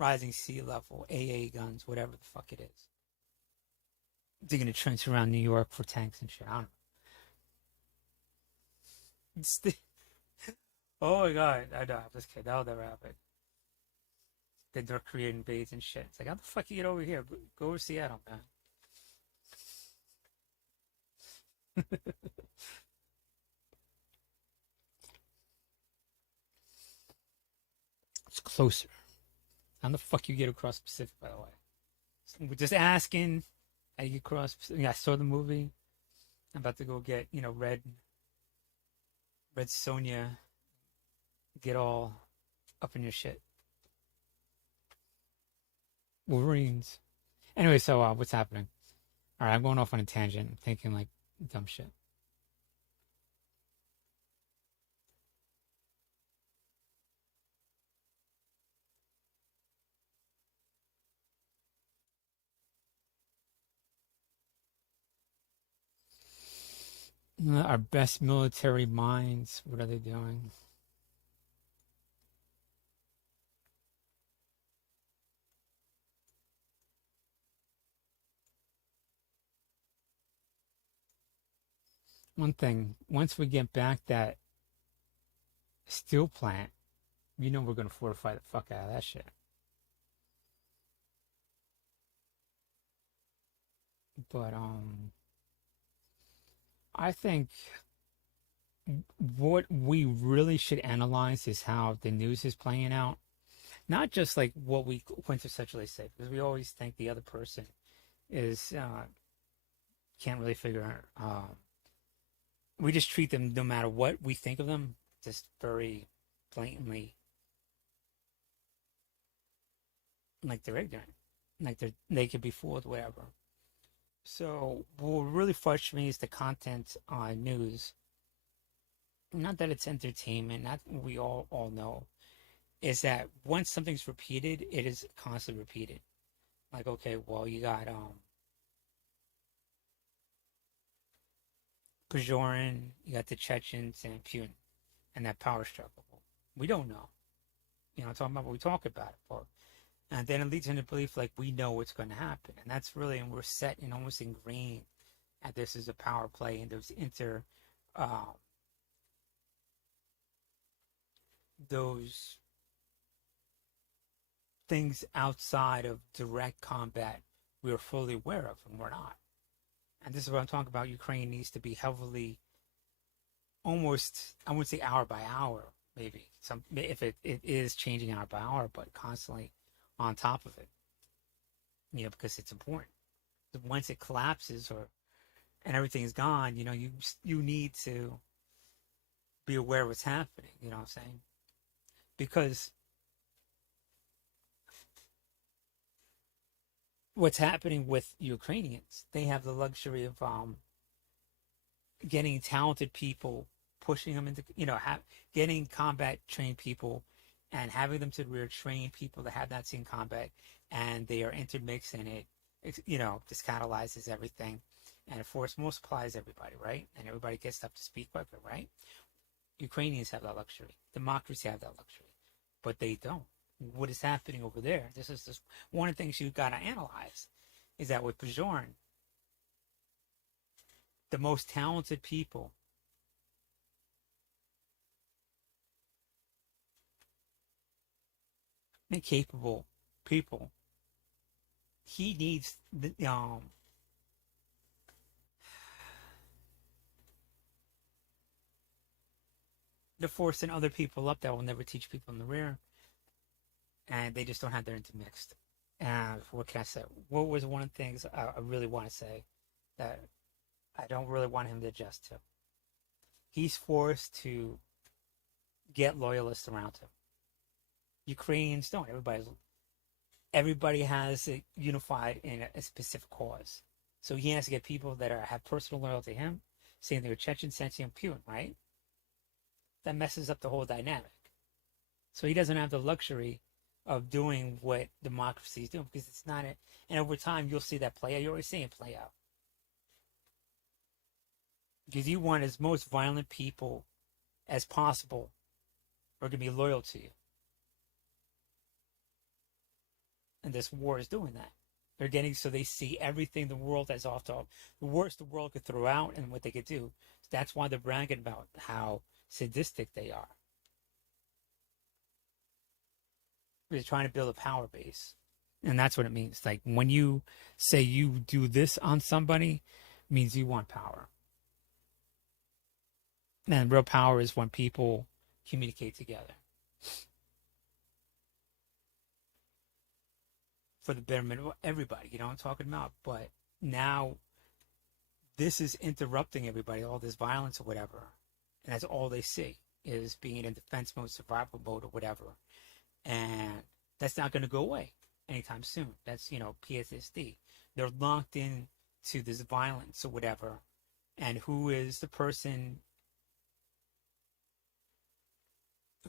rising sea level, AA guns, whatever the fuck it is. Digging a trench around New York for tanks and shit. I don't know. Oh my god, I know, I'm just kidding. That'll never happen. Then they're creating base and shit. It's like, how the fuck you get over here? Go to Seattle, man. It's closer. How the fuck you get across the Pacific, by the way? We're just asking how you get across. I saw the movie. I'm about to go get, Red Sonja. Get all up in your shit. Wolverines. Anyway, so what's happening? All right, I'm going off on a tangent. I'm thinking like dumb shit. Our best military minds. What are they doing? One thing, once we get back that steel plant, you know we're gonna fortify the fuck out of that shit. But I think what we really should analyze is how the news is playing out. Not just like what we quintessentially say, because we always think the other person is can't really figure out. We just treat them no matter what we think of them, just very blatantly like they're ignorant, like they could be fooled, whatever. So what really frustrates me is the content on news. Not that it's entertainment, not we all know, is that once something's repeated, it is constantly repeated. Like, okay, well, you got Bajoran, you got the Chechens and Putin and that power struggle. We don't know. You know, talking about what we talk about it for. And then it leads into belief like we know what's going to happen. And that's really, and we're set and almost ingrained that this is a power play and those things outside of direct combat we're fully aware of and we're not. And this is what I'm talking about. Ukraine needs to be heavily, almost, I wouldn't say hour by hour, maybe. If it is changing hour by hour, but constantly on top of it. You know, because it's important. Once it collapses and everything is gone, you know, you need to be aware of what's happening, you know what I'm saying? Because what's happening with Ukrainians, they have the luxury of getting talented people, pushing them into, you know, getting combat trained people and having them to the rear, train people that have not seen combat, and they are intermixed in it, you know, just catalyzes everything, and it force multiplies everybody, right? And everybody gets up to speed quicker, right? Ukrainians have that luxury. Democracies have that luxury, but they don't. What is happening over there? This is just one of the things you've got to analyze, is that with Bajorn, the most talented people and capable people, he needs the forcing other people up that will never teach people in the rear, and they just don't have their intermixed. And what can I say? What was one of the things I really want to say that I don't really want him to adjust to? He's forced to get loyalists around him. Ukrainians don't. Everybody has it unified in a specific cause. So he has to get people that have personal loyalty to him. Same thing with Chechen, Sensi, and Putin, right? That messes up the whole dynamic. So he doesn't have the luxury of doing what democracy is doing, because it's not it. And over time, you'll see that play out. You're already seeing it play out. Because you want as most violent people as possible are going to be loyal to you. And this war is doing that. They're getting, so they see everything the world has off to the worst the world could throw out and what they could do. So that's why they're bragging about how sadistic they are. They're trying to build a power base. And that's what it means. Like when you say you do this on somebody, it means you want power. And real power is when people communicate together for the betterment of everybody. You know what I'm talking about? But now this is interrupting everybody, all this violence or whatever. And that's all they see, is being in defense mode, survival mode, or whatever. And that's not going to go away anytime soon. That's, you know, PTSD. They're locked in to this violence or whatever. And who is the person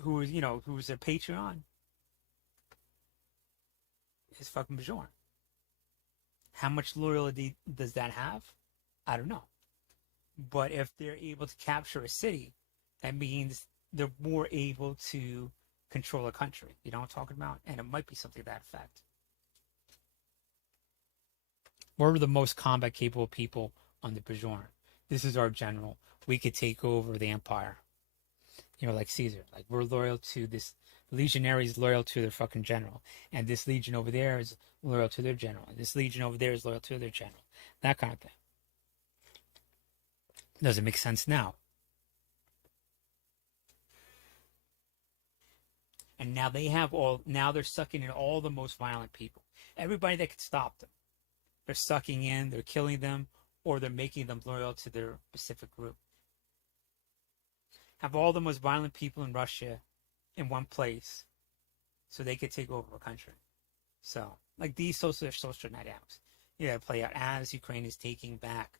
who is, you know, who's a Patreon? Is fucking Bajorn. How much loyalty does that have? I don't know. But if they're able to capture a city, that means they're more able to control a country. You know what I'm talking about? And it might be something to that effect. We're the most combat capable people on the Bajoran. This is our general. We could take over the empire. You know, like Caesar. Like, we're loyal to this. Legionary is loyal to their fucking general. And this legion over there is loyal to their general. And this legion over there is loyal to their general. That kind of thing. Does it make sense now? And now now they're sucking in all the most violent people. Everybody that could stop them. They're sucking in, they're killing them, or they're making them loyal to their specific group. Have all the most violent people in Russia in one place so they could take over a country. So, like, these social dynamics, you gotta play out as Ukraine is taking back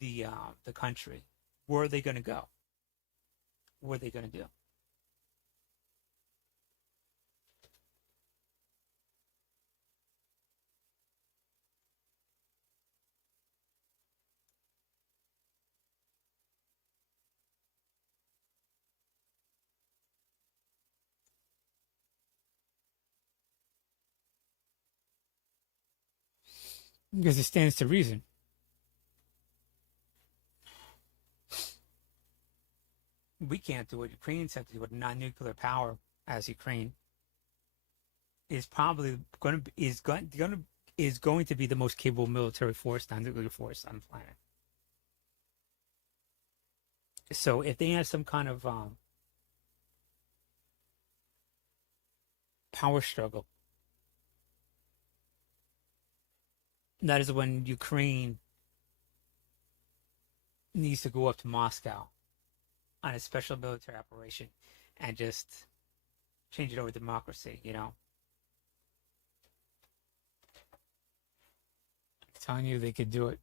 the country. Where are they going to go? What are they going to do? Because it stands to reason. We can't do it. Ukrainians have to do it. Non-nuclear power, as Ukraine, is probably going to be the most capable military force, non-nuclear force on the planet. So if they have some kind of power struggle, that is when Ukraine needs to go up to Moscow on a special military operation and just change it over to democracy, you know? I'm telling you, they could do it.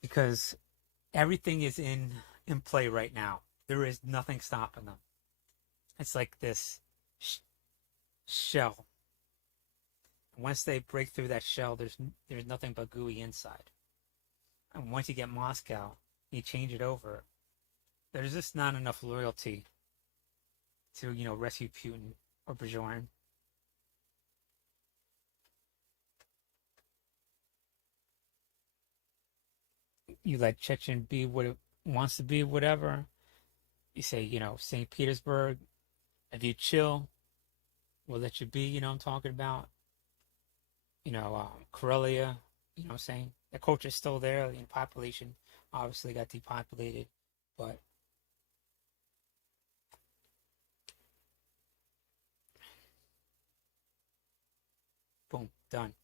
Because everything is in play right now. There is nothing stopping them. It's like this shell. Once they break through that shell, there's nothing but GUI inside. And once you get Moscow, you change it over. There's just not enough loyalty to, you know, rescue Putin or Bajoran. You let Chechen be what it wants to be, whatever. You say, you know, St. Petersburg, if you chill, we'll let you be, you know what I'm talking about. You know, Karelia, you know what I'm saying? The culture's still there, the population obviously got depopulated, but boom, done.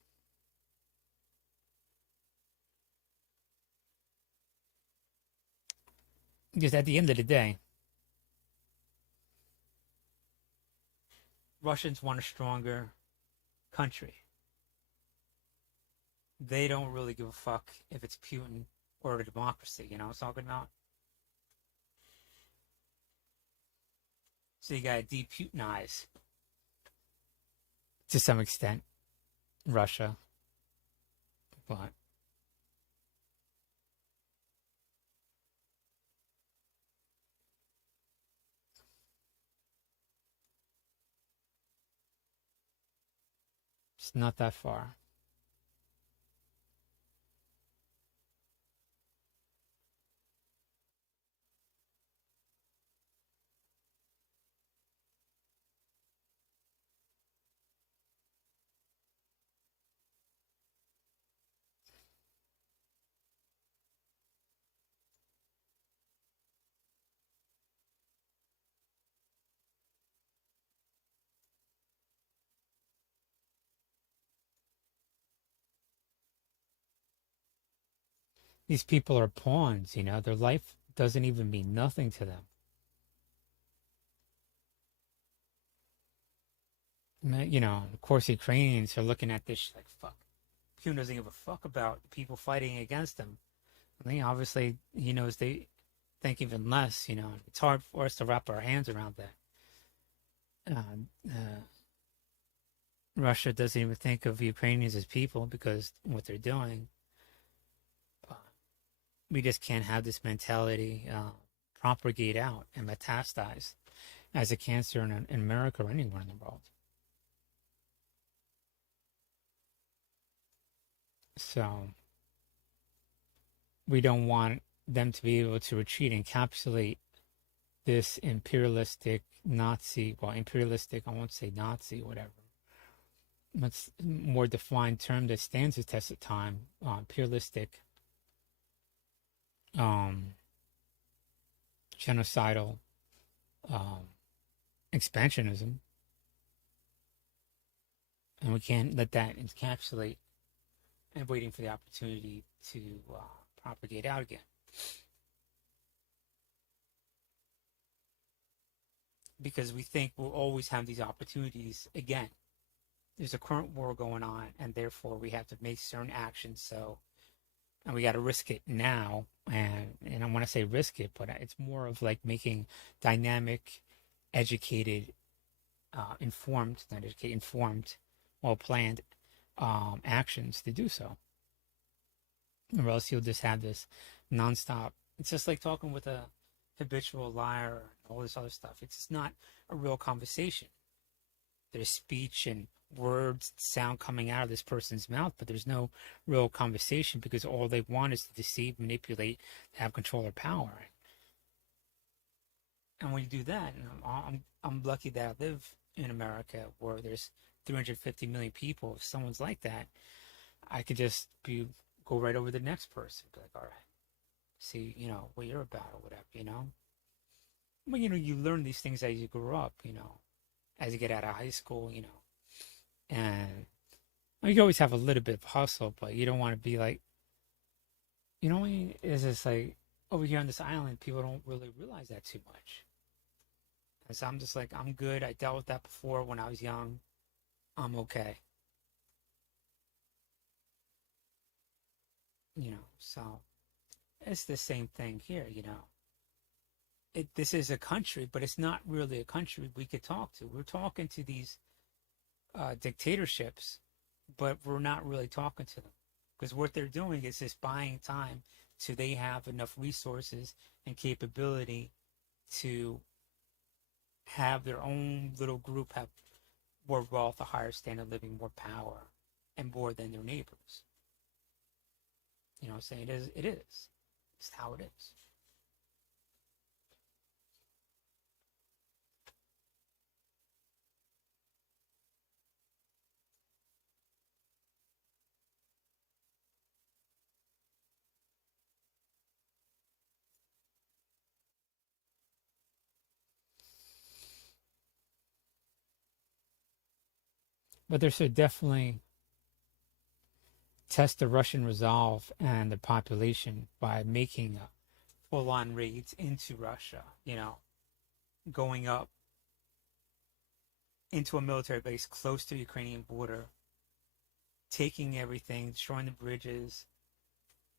Because at the end of the day, Russians want a stronger country. They don't really give a fuck if it's Putin or a democracy, you know what I'm talking about? So you gotta de-Putinize, to some extent, Russia. But it's not that far. These people are pawns, you know, their life doesn't even mean nothing to them. You know, of course, Ukrainians are looking at this like, fuck. Putin doesn't give a fuck about the people fighting against him. I mean, obviously, he knows they think even less, you know. It's hard for us to wrap our hands around that. Russia doesn't even think of Ukrainians as people because what they're doing. We just can't have this mentality propagate out and metastasize as a cancer in America or anywhere in the world. So we don't want them to be able to retreat, encapsulate this imperialistic Nazi, well, imperialistic, I won't say Nazi, whatever. That's a more defined term that stands the test of time. Imperialistic, genocidal, expansionism. And we can't let that encapsulate and waiting for the opportunity to propagate out again. Because we think we'll always have these opportunities again. There's a current war going on, and therefore we have to make certain actions. So, and we got to risk it now. And I want to say risk it, but it's more of like making dynamic, educated, informed, well planned actions to do so. Or else you'll just have this nonstop. It's just like talking with a habitual liar and all this other stuff. It's just not a real conversation. There's speech and words, sound coming out of this person's mouth, but there's no real conversation because all they want is to deceive, manipulate, have control or power. And when you do that, and I'm lucky that I live in America where there's 350 million people. If someone's like that, I could just go right over the next person. Be like, all right, see, what you're about or whatever, Well, you learn these things as you grow up, as you get out of high school, and you always have a little bit of hustle, but you don't want to be like, it's just like over here on this island, people don't really realize that too much. And so I'm just like, I'm good. I dealt with that before when I was young. I'm okay. So it's the same thing here, This is a country, but it's not really a country we could talk to. We're talking to these dictatorships, but we're not really talking to them because what they're doing is just buying time till they have enough resources and capability to have their own little group have more wealth, a higher standard of living, more power, and more than their neighbors. Saying it is. It's how it is. But there should definitely test the Russian resolve and the population by making full-on raids into Russia, going up into a military base close to the Ukrainian border, taking everything, destroying the bridges,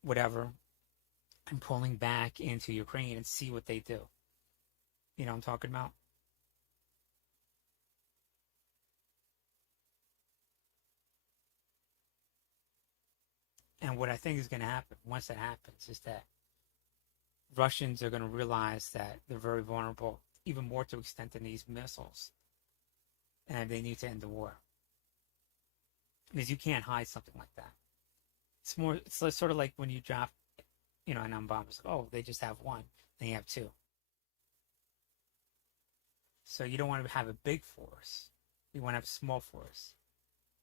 whatever, and pulling back into Ukraine and see what they do. You know what I'm talking about? And what I think is going to happen once that happens is that Russians are going to realize that they're very vulnerable, even more to extent than these missiles. And they need to end the war. Because you can't hide something like that. It's sort of like when you drop, an bomb. It's like, oh, they just have one. Then you have two. So you don't want to have a big force. You want to have a small force.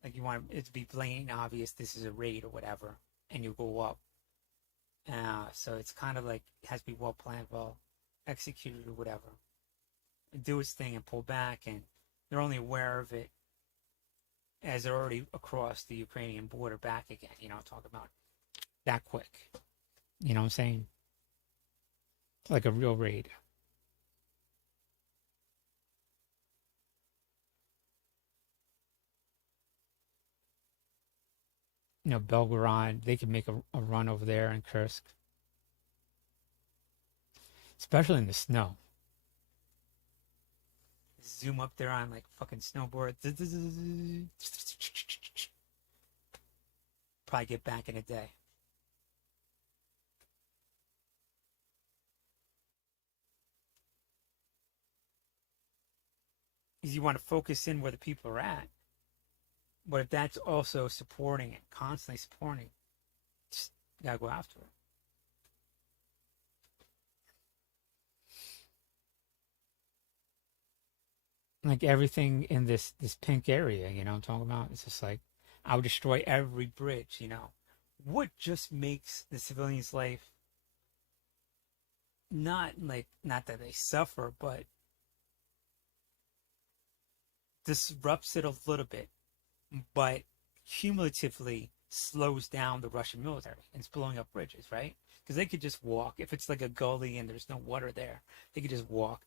Like you want it to be plain obvious this is a raid or whatever. And you go up. So it's kind of like it has to be well planned, well executed or whatever. And do its thing and pull back, and they're only aware of it as they're already across the Ukrainian border back again. Talk about that quick. You know what I'm saying? Like a real raid. Belgorod, they could make a run over there in Kursk. Especially in the snow. zoom up there on like fucking snowboard. Probably get back in a day. Is you want to focus in where the people are at. But if that's also supporting it, constantly supporting, just gotta go after it. Like everything in this pink area, you know what I'm talking about? It's just like, I would destroy every bridge, you know. What just makes the civilians' life not that they suffer, but disrupts it a little bit, but cumulatively slows down the Russian military and it's blowing up bridges, right? Because they could just walk. If it's like a gully and there's no water there, they could just walk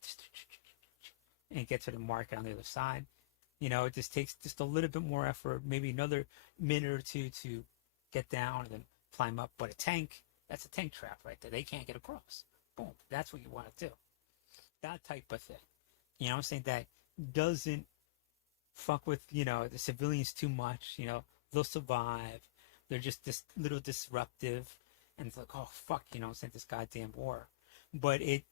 and get to the market on the other side. You know, it just takes just a little bit more effort, maybe another minute or two to get down and then climb up. But a tank, that's a tank trap right there. They can't get across. Boom. That's what you want to do. That type of thing. You know what I'm saying? That doesn't fuck with, you know, the civilians too much. You know, they'll survive. They're just this little disruptive. And it's like, oh, fuck, you know, sent this goddamn war. But it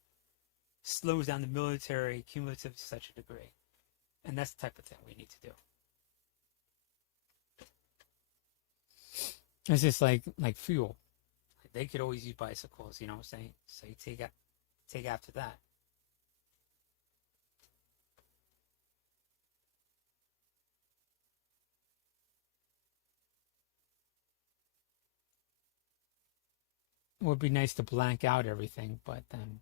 slows down the military cumulative to such a degree. And that's the type of thing we need to do. It's just like fuel. They could always use bicycles, you know what I'm saying? So you take after that. It would be nice to blank out everything, but then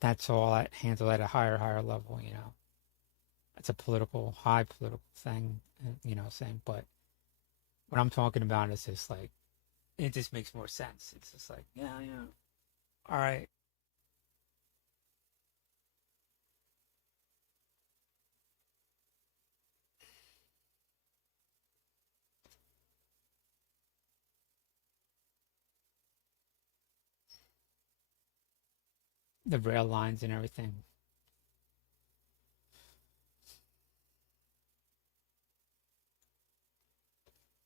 that's all handled at a higher level, you know. It's a high political thing, you know, saying, but what I'm talking about is just like, it just makes more sense. It's just like, yeah, all right. The rail lines and everything.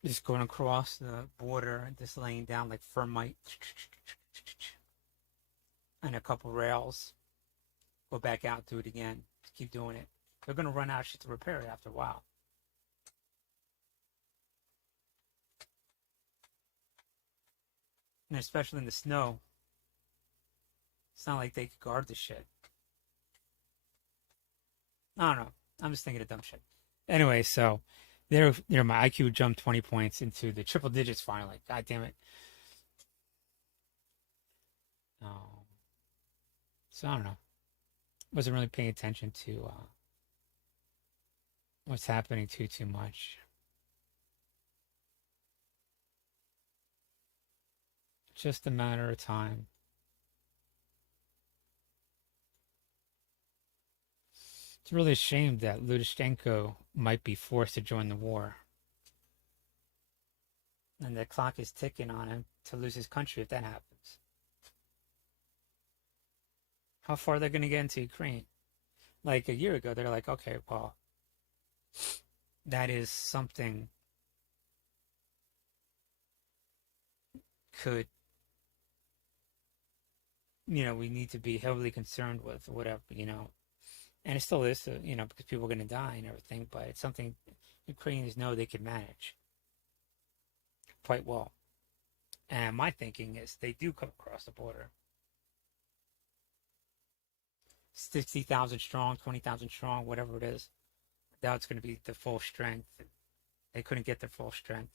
Just going across the border, just laying down like thermite and a couple rails. Go back out, do it again. Just keep doing it. They're going to run out of shit to repair it after a while. And especially in the snow, it's not like they could guard the shit. I don't know. I'm just thinking of dumb shit. Anyway, so there, my IQ jumped 20 points into the triple digits finally. God damn it. So I don't know. Wasn't really paying attention to what's happening too much. Just a matter of time. It's really a shame that Lukashenko might be forced to join the war. And the clock is ticking on him to lose his country if that happens. How far they're going to get into Ukraine? Like a year ago, they're like, okay, well, that is something could, you know, we need to be heavily concerned with or whatever, you know. And it still is, you know, because people are going to die and everything, but it's something Ukrainians know they can manage quite well. And my thinking is they do come across the border. 60,000 strong, 20,000 strong, whatever it is. I doubt it's going to be the full strength. They couldn't get their full strength.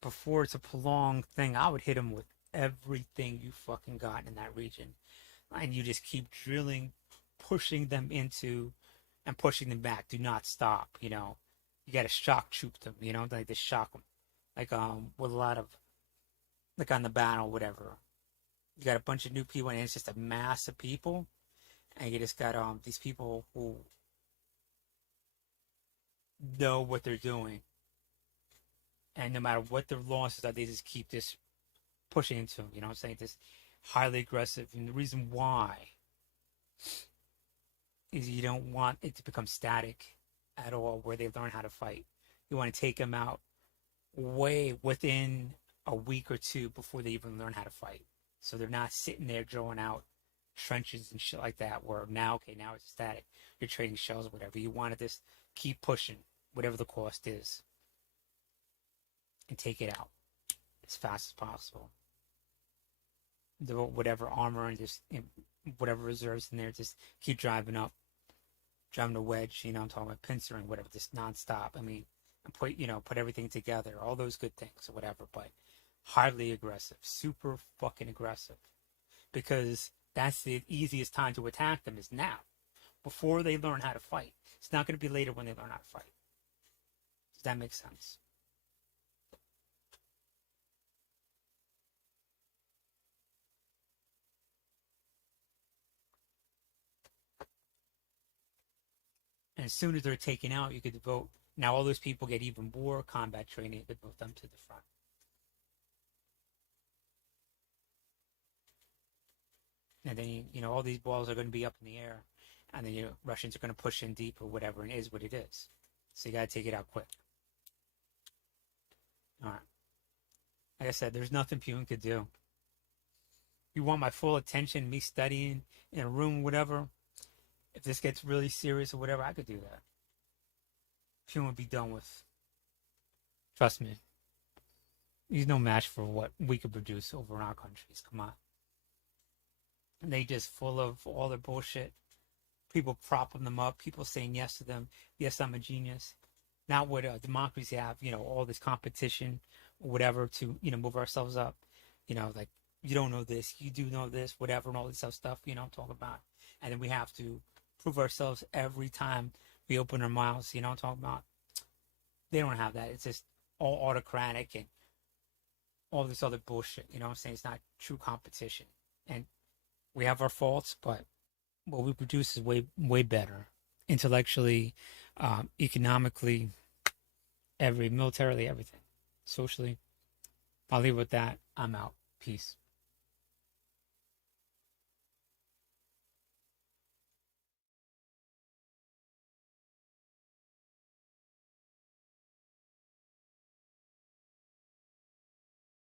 Before it's a prolonged thing, I would hit them with everything you fucking got in that region. And you just keep drilling, pushing them into and pushing them back. Do not stop, you know. You got to shock troop them, you know, like just shock them. Like with a lot of, like on the battle, whatever. You got a bunch of new people and it's just a mass of people. And you just got these people who know what they're doing. And no matter what their losses are, they just keep this pushing into them, you know what I'm saying? Just highly aggressive. And the reason why is you don't want it to become static at all where they learn how to fight. You want to take them out way within a week or two before they even learn how to fight. So they're not sitting there drawing out trenches and shit like that where now it's static. You're trading shells or whatever. You want to just keep pushing, whatever the cost is, and take it out as fast as possible. Devote whatever armor and just whatever reserves in there, just keep driving the wedge, I'm talking about pincering, whatever, just nonstop. I mean, and put everything together, all those good things or whatever, but highly aggressive, super fucking aggressive, because that's the easiest time to attack them is now, before they learn how to fight. It's not going to be later when they learn how to fight. Does that make sense? And as soon as they're taken out, you could devote. Now all those people get even more combat training. You could devote them to the front. And then, all these balls are going to be up in the air. And then Russians are going to push in deep or whatever, and it is what it is. So you got to take it out quick. All right. Like I said, there's nothing Putin could do. You want my full attention, me studying in a room, whatever. If this gets really serious or whatever, I could do that. Putin would be done with. Trust me. He's no match for what we could produce over in our countries. Come on. And they just full of all their bullshit. People propping them up. People saying yes to them. Yes, I'm a genius. Not what democracy have, all this competition or whatever to, move ourselves up. Like, you don't know this, you do know this, whatever, and all this other stuff, talk about. And then we have to prove ourselves every time we open our mouths, talk about. They don't have that. It's just all autocratic and all this other bullshit. You know what I'm saying? It's not true competition. And we have our faults, but what we produce is way, way better. Intellectually, economically, militarily, everything. Socially. I'll leave with that. I'm out. Peace.